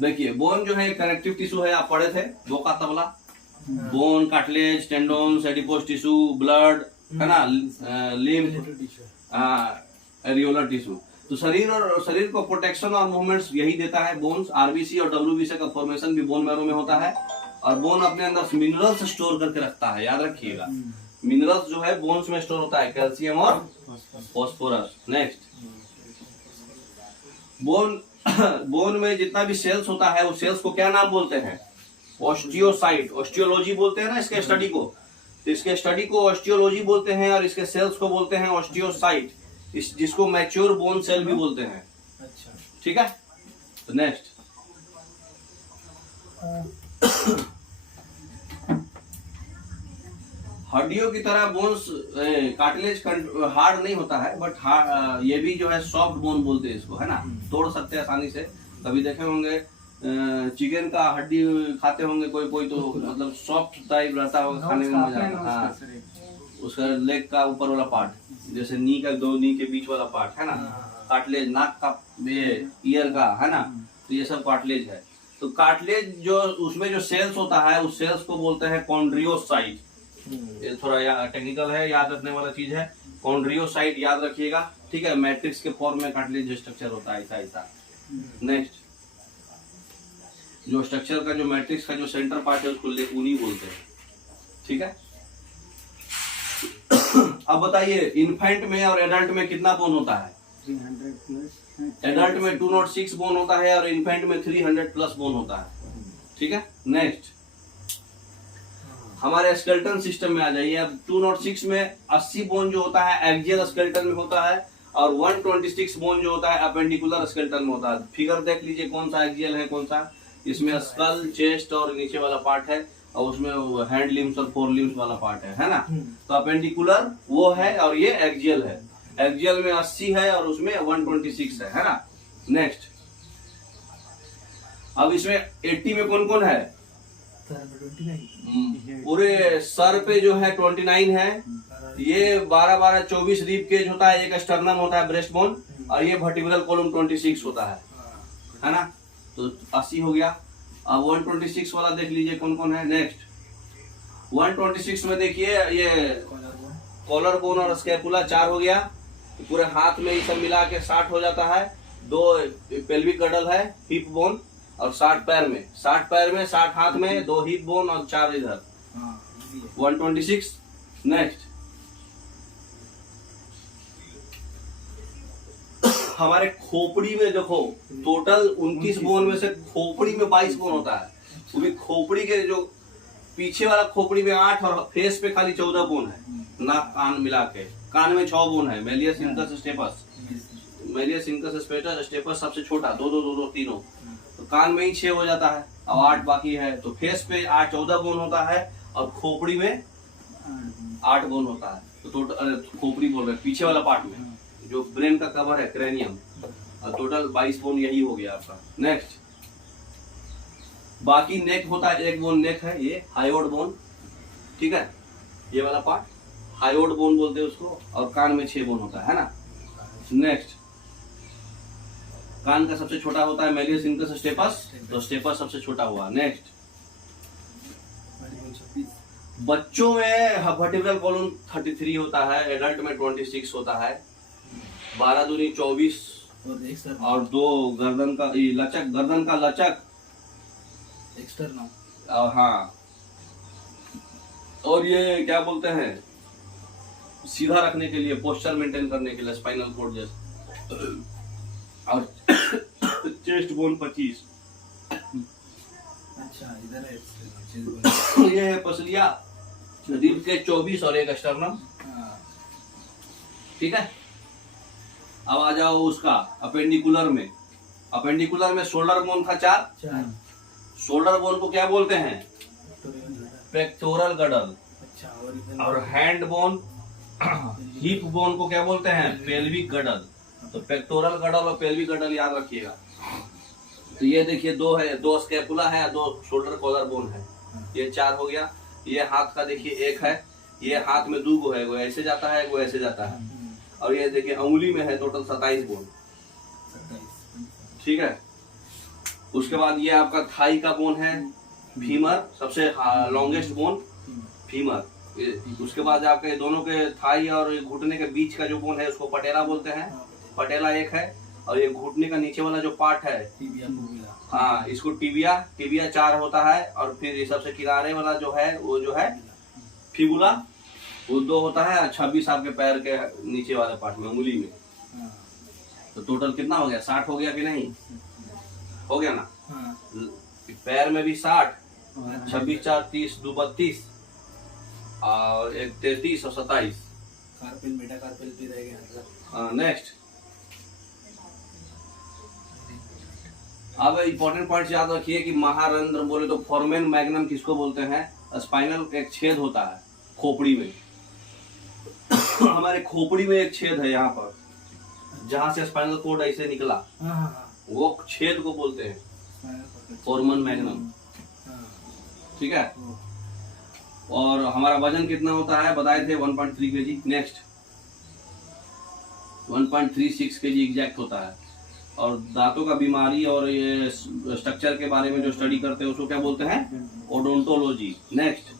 देखिए बोन जो है कनेक्टिव टिश्यू है, आप पढ़े थे वो का tabla. Bone, cartilage, टेंडोन्स, adipose tissue, blood, है ना, लिम्फ, एरियोलर टिश्यू। तो शरीर को प्रोटेक्शन और मूवमेंट्स यही देता है बोन्स। आरबीसी और डब्ल्यूबीसी का फॉर्मेशन भी बोन मैरो में होता है, और बोन अपने अंदर मिनरल्स स्टोर करके रखता है, याद रखिएगा। मिनरल्स जो है बोन्स में स्टोर होता है, कैल्शियम और फॉस्फोरस। नेक्स्ट, बोन में जितना भी सेल्स होता है, उस सेल्स को क्या नाम बोलते हैं? ऑस्टियोसाइट। ऑस्टियोलॉजी बोलते हैं ना इसके स्टडी को, तो इसके स्टडी को ऑस्टियोलॉजी बोलते हैं, और इसके सेल्स को बोलते हैं ऑस्टियोसाइट, जिसको मैच्योर बोन सेल भी बोलते हैं। अच्छा, ठीक है। तो नेक्स्ट, हड्डियों की तरह बोन्स कार्टिलेज हार्ड नहीं होता है, बट ये भी जो है सॉफ्ट बोन बोलते हैं इसको, है ना, तोड़ सकते हैं आसानी से। कभी देखे होंगे चिकन का हड्डी खाते होंगे कोई कोई, तो मतलब सॉफ्ट टाइप रहता होगा, खाने में मजा आता है। हाँ, उसका लेग का ऊपर वाला पार्ट, जैसे नी का, दो नी के बीच वाला पार्ट है ना, कार्टिलेज। नाक का, ये ईयर का, है ना, तो ये सब कार्टिलेज है। तो कार्टिलेज जो उसमें जो सेल्स होता है, उस सेल्स को बोलते हैं कॉन्ड्रियोसाइट। ये थोड़ा टेक्निकल है, याद रखने वाला चीज है। कॉन्ड्रियोसाइट याद रखिएगा, ठीक है। मैट्रिक्स के फॉर्म में कार्टिलेज स्ट्रक्चर होता है, ऐसा ऐसा। नेक्स्ट, जो स्ट्रक्चर का, जो मैट्रिक्स का जो सेंटर पार्ट है, उसको लेकुनी बोलते हैं, ठीक है। अब बताइए, इन्फेंट में और एडल्ट में कितना बोन होता है? 300 प्लस। एडल्ट में 206 बोन होता है, और इन्फेंट में 300 प्लस बोन होता है, ठीक है। नेक्स्ट, हमारे स्केलेटन सिस्टम में आ जाइए। अब 206 में 80 बोन जो होता है एक्सियल स्केलेटन में होता है, और 126 बोन जो होता है अपेंडिकुलर स्केलेटन में होता है। फिगर देख लीजिए कौन सा एक्सियल है, कौन सा। इसमें स्कल, चेस्ट और नीचे वाला पार्ट है, और उसमें हैंड लिम्स और फोर लिम्स वाला पार्ट है ना। तो अपेंडिकुलर वो है, और ये एक्सियल है। एक्सियल में 80 है, और उसमें 126 है ना। नेक्स्ट, अब इसमें 80 में कौन कौन है? पूरे सर पे जो है 29 है। ये 12 24 रिब केज होता है, एक स्टर्नम होता है, ब्रेस्ट बोन, और ये वर्टिब्रल कॉलम 26 होता है ना। तो 80 हो गया। अब 126 वाला देख लीजिए कौन कौन है। नेक्स्ट, 126 में देखिए, ये कॉलर बोन और स्कैपुला 4 हो गया। पूरे हाथ में ये सब मिला के 60 हो जाता है। 2 पेल्विक गडल है, हिप बोन, और 60 पैर में, 60 पैर में, 60 हाथ में, 2 हिप बोन और 4 इधर, 126। नेक्स्ट, हमारे खोपड़ी में देखो, टोटल 29 बोन में से खोपड़ी में 22 बोन होता है। वो भी खोपड़ी के जो पीछे वाला खोपड़ी में 8, और फेस पे खाली 14 बोन है, नाक कान मिला के। कान में 6 बोन है, malleus incus stapes. Malleus incus stapes सबसे छोटा, 2 तीनों। तो कान में ही 6 हो जाता है, और 8 बाकी है। तो फेस पे 14 बोन होता है, और खोपड़ी में 8 बोन होता है। तो टोटल, खोपड़ी बोल रहे पीछे वाला पार्ट में जो ब्रेन का कवर है, क्रेनियम, और टोटल 22 बोन यही हो गया आपका। नेक्स्ट, बाकी नेक होता है, 1 बोन नेक है, ये हायोड बोन, ठीक है। ये वाला पार्ट हायोड बोन बोलते हैं उसको, और कान में 6 बोन होता है ना। नेक्स्ट, कान का सबसे छोटा होता है मेलियस इंकस स्टेपस, तो स्टेपस सबसे छोटा हुआ। नेक्स्ट, बच्चों में वर्टिब्रल कॉलम 33 होता है, एडल्ट में 26 होता है। 12 दूनी 24, और 2 गर्दन का लचक, गर्दन का लचक एक्सटर्नल, हाँ। और ये क्या बोलते हैं, सीधा रखने के लिए, पोस्चर मेंटेन करने के लिए, स्पाइनल कोड जैसे। और चेस्ट बोन 25। अच्छा, इधर है ये है पसलिया, रिब के 24 और 1 स्टर्नम, ठीक है। अब आ जाओ उसका अपेंडिकुलर में। अपेंडिकुलर में शोल्डर बोन का 4। शोल्डर बोन को क्या बोलते हैं? पेक्टोरल गडल। अच्छा, और हैंड बोन, हिप बोन को क्या बोलते हैं? पेल्विक गडल। तो पेक्टोरल गडल और पेल्विक गडल याद रखिएगा। तो ये देखिए 2 है, 2 स्कैपुला है, 2 शोल्डर कॉलर बोन है, ये 4 हो गया। ये हाथ का देखिए 1 है, ये हाथ में 2 है, वो ऐसे जाता है, वो ऐसे जाता है। और ये देखिए अंगुली में है टोटल 27 बोन, ठीक है। उसके बाद ये आपका थाई का बोन है, फीमर, सबसे लॉन्गेस्ट बोन फीमर। उसके बाद आपके दोनों के थाई और घुटने के बीच का जो बोन है उसको पटेला बोलते हैं, पटेला एक है, और ये घुटने का नीचे वाला जो पार्ट है, टिबिया फिबुला। हाँ, इसको टिबिया 4 होता है, और फिर ये सबसे किनारे वाला जो है वो जो है फिबुला, वो 2 होता है, 26 आपके पैर के नीचे वाले पार्ट में, उंगली में। हाँ। तो टोटल कितना हो गया? 60 हो गया कि नहीं? हो गया ना? हाँ। पैर में भी 60, 26 4 30 2 32, और 1 33 और 27। कार्पेल मेटा कार्पेल भी रह गया। नेक्स्ट, अब इम्पोर्टेंट पॉइंट याद रखिए कि महारंध्र बोले तो फोरमेन मैग्नम किसको बोलते हैं? स्पाइनल एक छेद होता है खोपड़ी में। हमारे खोपड़ी में एक छेद है यहाँ पर, जहां से स्पाइनल कोड ऐसे निकला, वो छेद को बोलते हैं फोरमेन मैग्नम। ठीक है। और हमारा वजन कितना होता है बताए थे? 1.3 kg। नेक्स्ट, 1.36 kg एग्जैक्ट होता है। और दांतों का बीमारी और ये स्ट्रक्चर के बारे में जो स्टडी करते हैं उसको क्या बोलते हैं? ओडोंटोलॉजी। नेक्स्ट,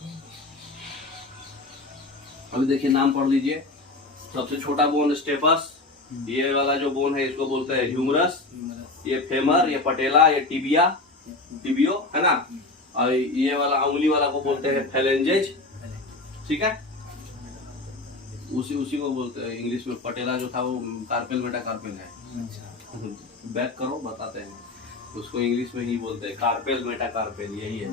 अभी देखिए नाम पढ़ लीजिए। सबसे छोटा बोन स्टेपस, ये वाला जो बोन है इसको बोलते हैं ह्यूमरस, ये फेमर, ये पटेला, ये टिबियो है ना, और ये वाला उंगली वाला को बोलते हैं फेलेंजेज। ठीक है, उसी को बोलते हैं इंग्लिश में। पटेला जो था वो कार्पेल मेटा कार्पेल है। बैक करो, बताते हैं। उसको इंग्लिश में ही बोलते हैं कार्पेल मेटा कार्पेल, यही है।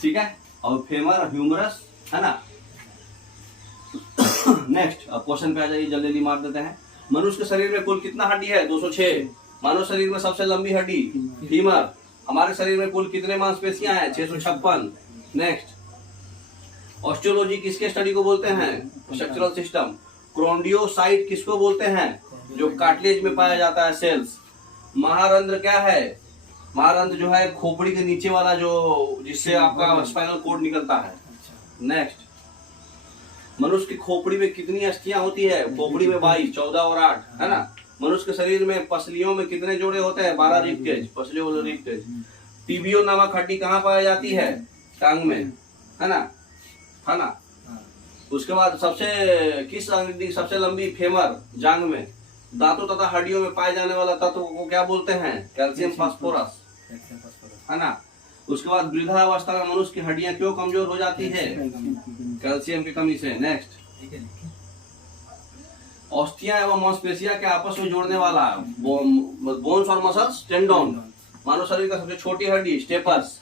ठीक है, और फेमर ह्यूमरस है ना। नेक्स्ट, अब क्वेश्चन पे आ जाइए, जल्दी मार देते हैं। मनुष्य के शरीर में कुल कितना हड्डी है? 206। मानव शरीर में सबसे लंबी हड्डी फीमर। हमारे शरीर में कुल कितने मांसपेशियां हैं? 656। नेक्स्ट, ऑस्टियोलॉजी किसके स्टडी को बोलते हैं? Structural system. क्रोंडियोसाइट किसको बोलते हैं? जो कार्टिलेज में पाया जाता है सेल्स। महारंध्र क्या है? महारंध्र जो है खोपड़ी के नीचे वाला, जो जिससे आपका स्पाइनल कोड निकलता है। नेक्स्ट, मनुष्य की खोपड़ी में कितनी अस्थियां होती है? खोपड़ी में 22, 14 और 8 है ना। मनुष्य के शरीर में पसलियों में कितने जोड़े होते हैं? 12 रिब केज, पसलियों वाले रिब केज। टिबियो नामक हड्डी कहाँ पाई जाती है? टांग में, है ना। उसके बाद किस हड्डी सबसे लंबी? फेमर, जांग में। दांतों तथा हड्डियों में पाए जाने वाला तत्व को क्या बोलते हैं? कैल्शियम फास्फोरस, है ना। उसके बाद वृद्धावस्था में मनुष्य की हड्डियां क्यों कमजोर हो जाती है? कैल्शियम की कमी से। नेक्स्ट, ऑस्टिया एवं मांसपेशिया के आपस में जोड़ने वाला बोन्स और मसल्स, टेंडोन। मानव शरीर का सबसे छोटी हड्डी स्टेपस।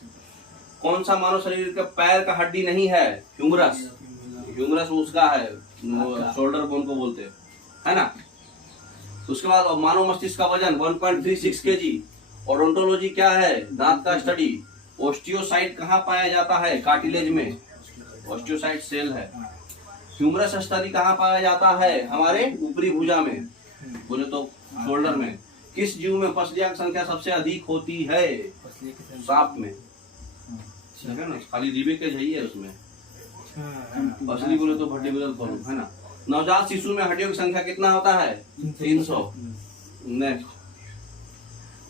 कौन सा मानव शरीर का पैर का हड्डी नहीं है? ह्यूमरस। ह्यूमरस उसका है, शोल्डर बोन को बोलते हैं, है ना। उसके बाद मानव मस्तिष्क का वजन 1.36 kg। ओडोंटोलॉजी क्या है? दांत का स्टडी। ऑस्टियोसाइट कहाँ पाया जाता है? कार्टिलेज में, ऑस्टियोसाइट सेल है। ह्यूमरस स्टडी कहाँ पाया जाता है? हमारे ऊपरी भुजा में, बोले तो शोल्डर में। किस जीव में पसलियां की संख्या सबसे अधिक होती है? सांप में, है ना। खाली रिबे के है उसमें। पसली बोले तो वर्टिब्रल कॉलम, है ना। नवजात शिशु में हड्डियों की संख्या कितना होता है? 300। नेक्स्ट,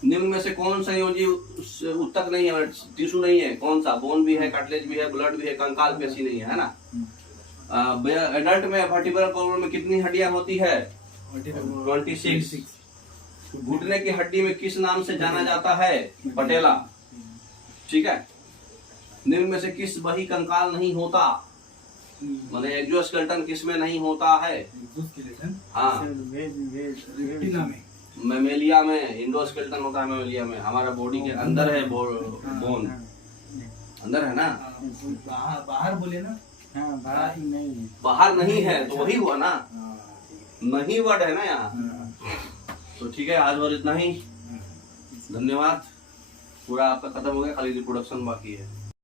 निम्न में से कौन संयोजी उत्तक नहीं है, टिश्यू नहीं है? कौन सा? बोन भी है, कार्टिलेज भी है, ब्लड भी है, कंकाल पेशी नहीं है ना। एडल्ट में वर्टिब्रल कॉलम में कितनी हड्डियां होती है? 26। घुटने की हड्डी में किस नाम से जाना जाता है? पटेला। ठीक है। निम्न में से किस बही कंकाल नहीं होता? माने एक्सोस्केलेटन किस में नहीं होता है? हाँ, मेमेलिया में इंडोस्केलेटन होता है। मेमेलिया में हमारा बॉडी के अंदर है बोन, अंदर है ना। बाहर बोले ना। बाहर नहीं है तो वही हुआ ना, नहीं वर्ड है ना यहाँ। तो ठीक है, आज और इतना ही। धन्यवाद। पूरा आपका खत्म हो गया, खाली रिप्रोडक्शन बाकी है।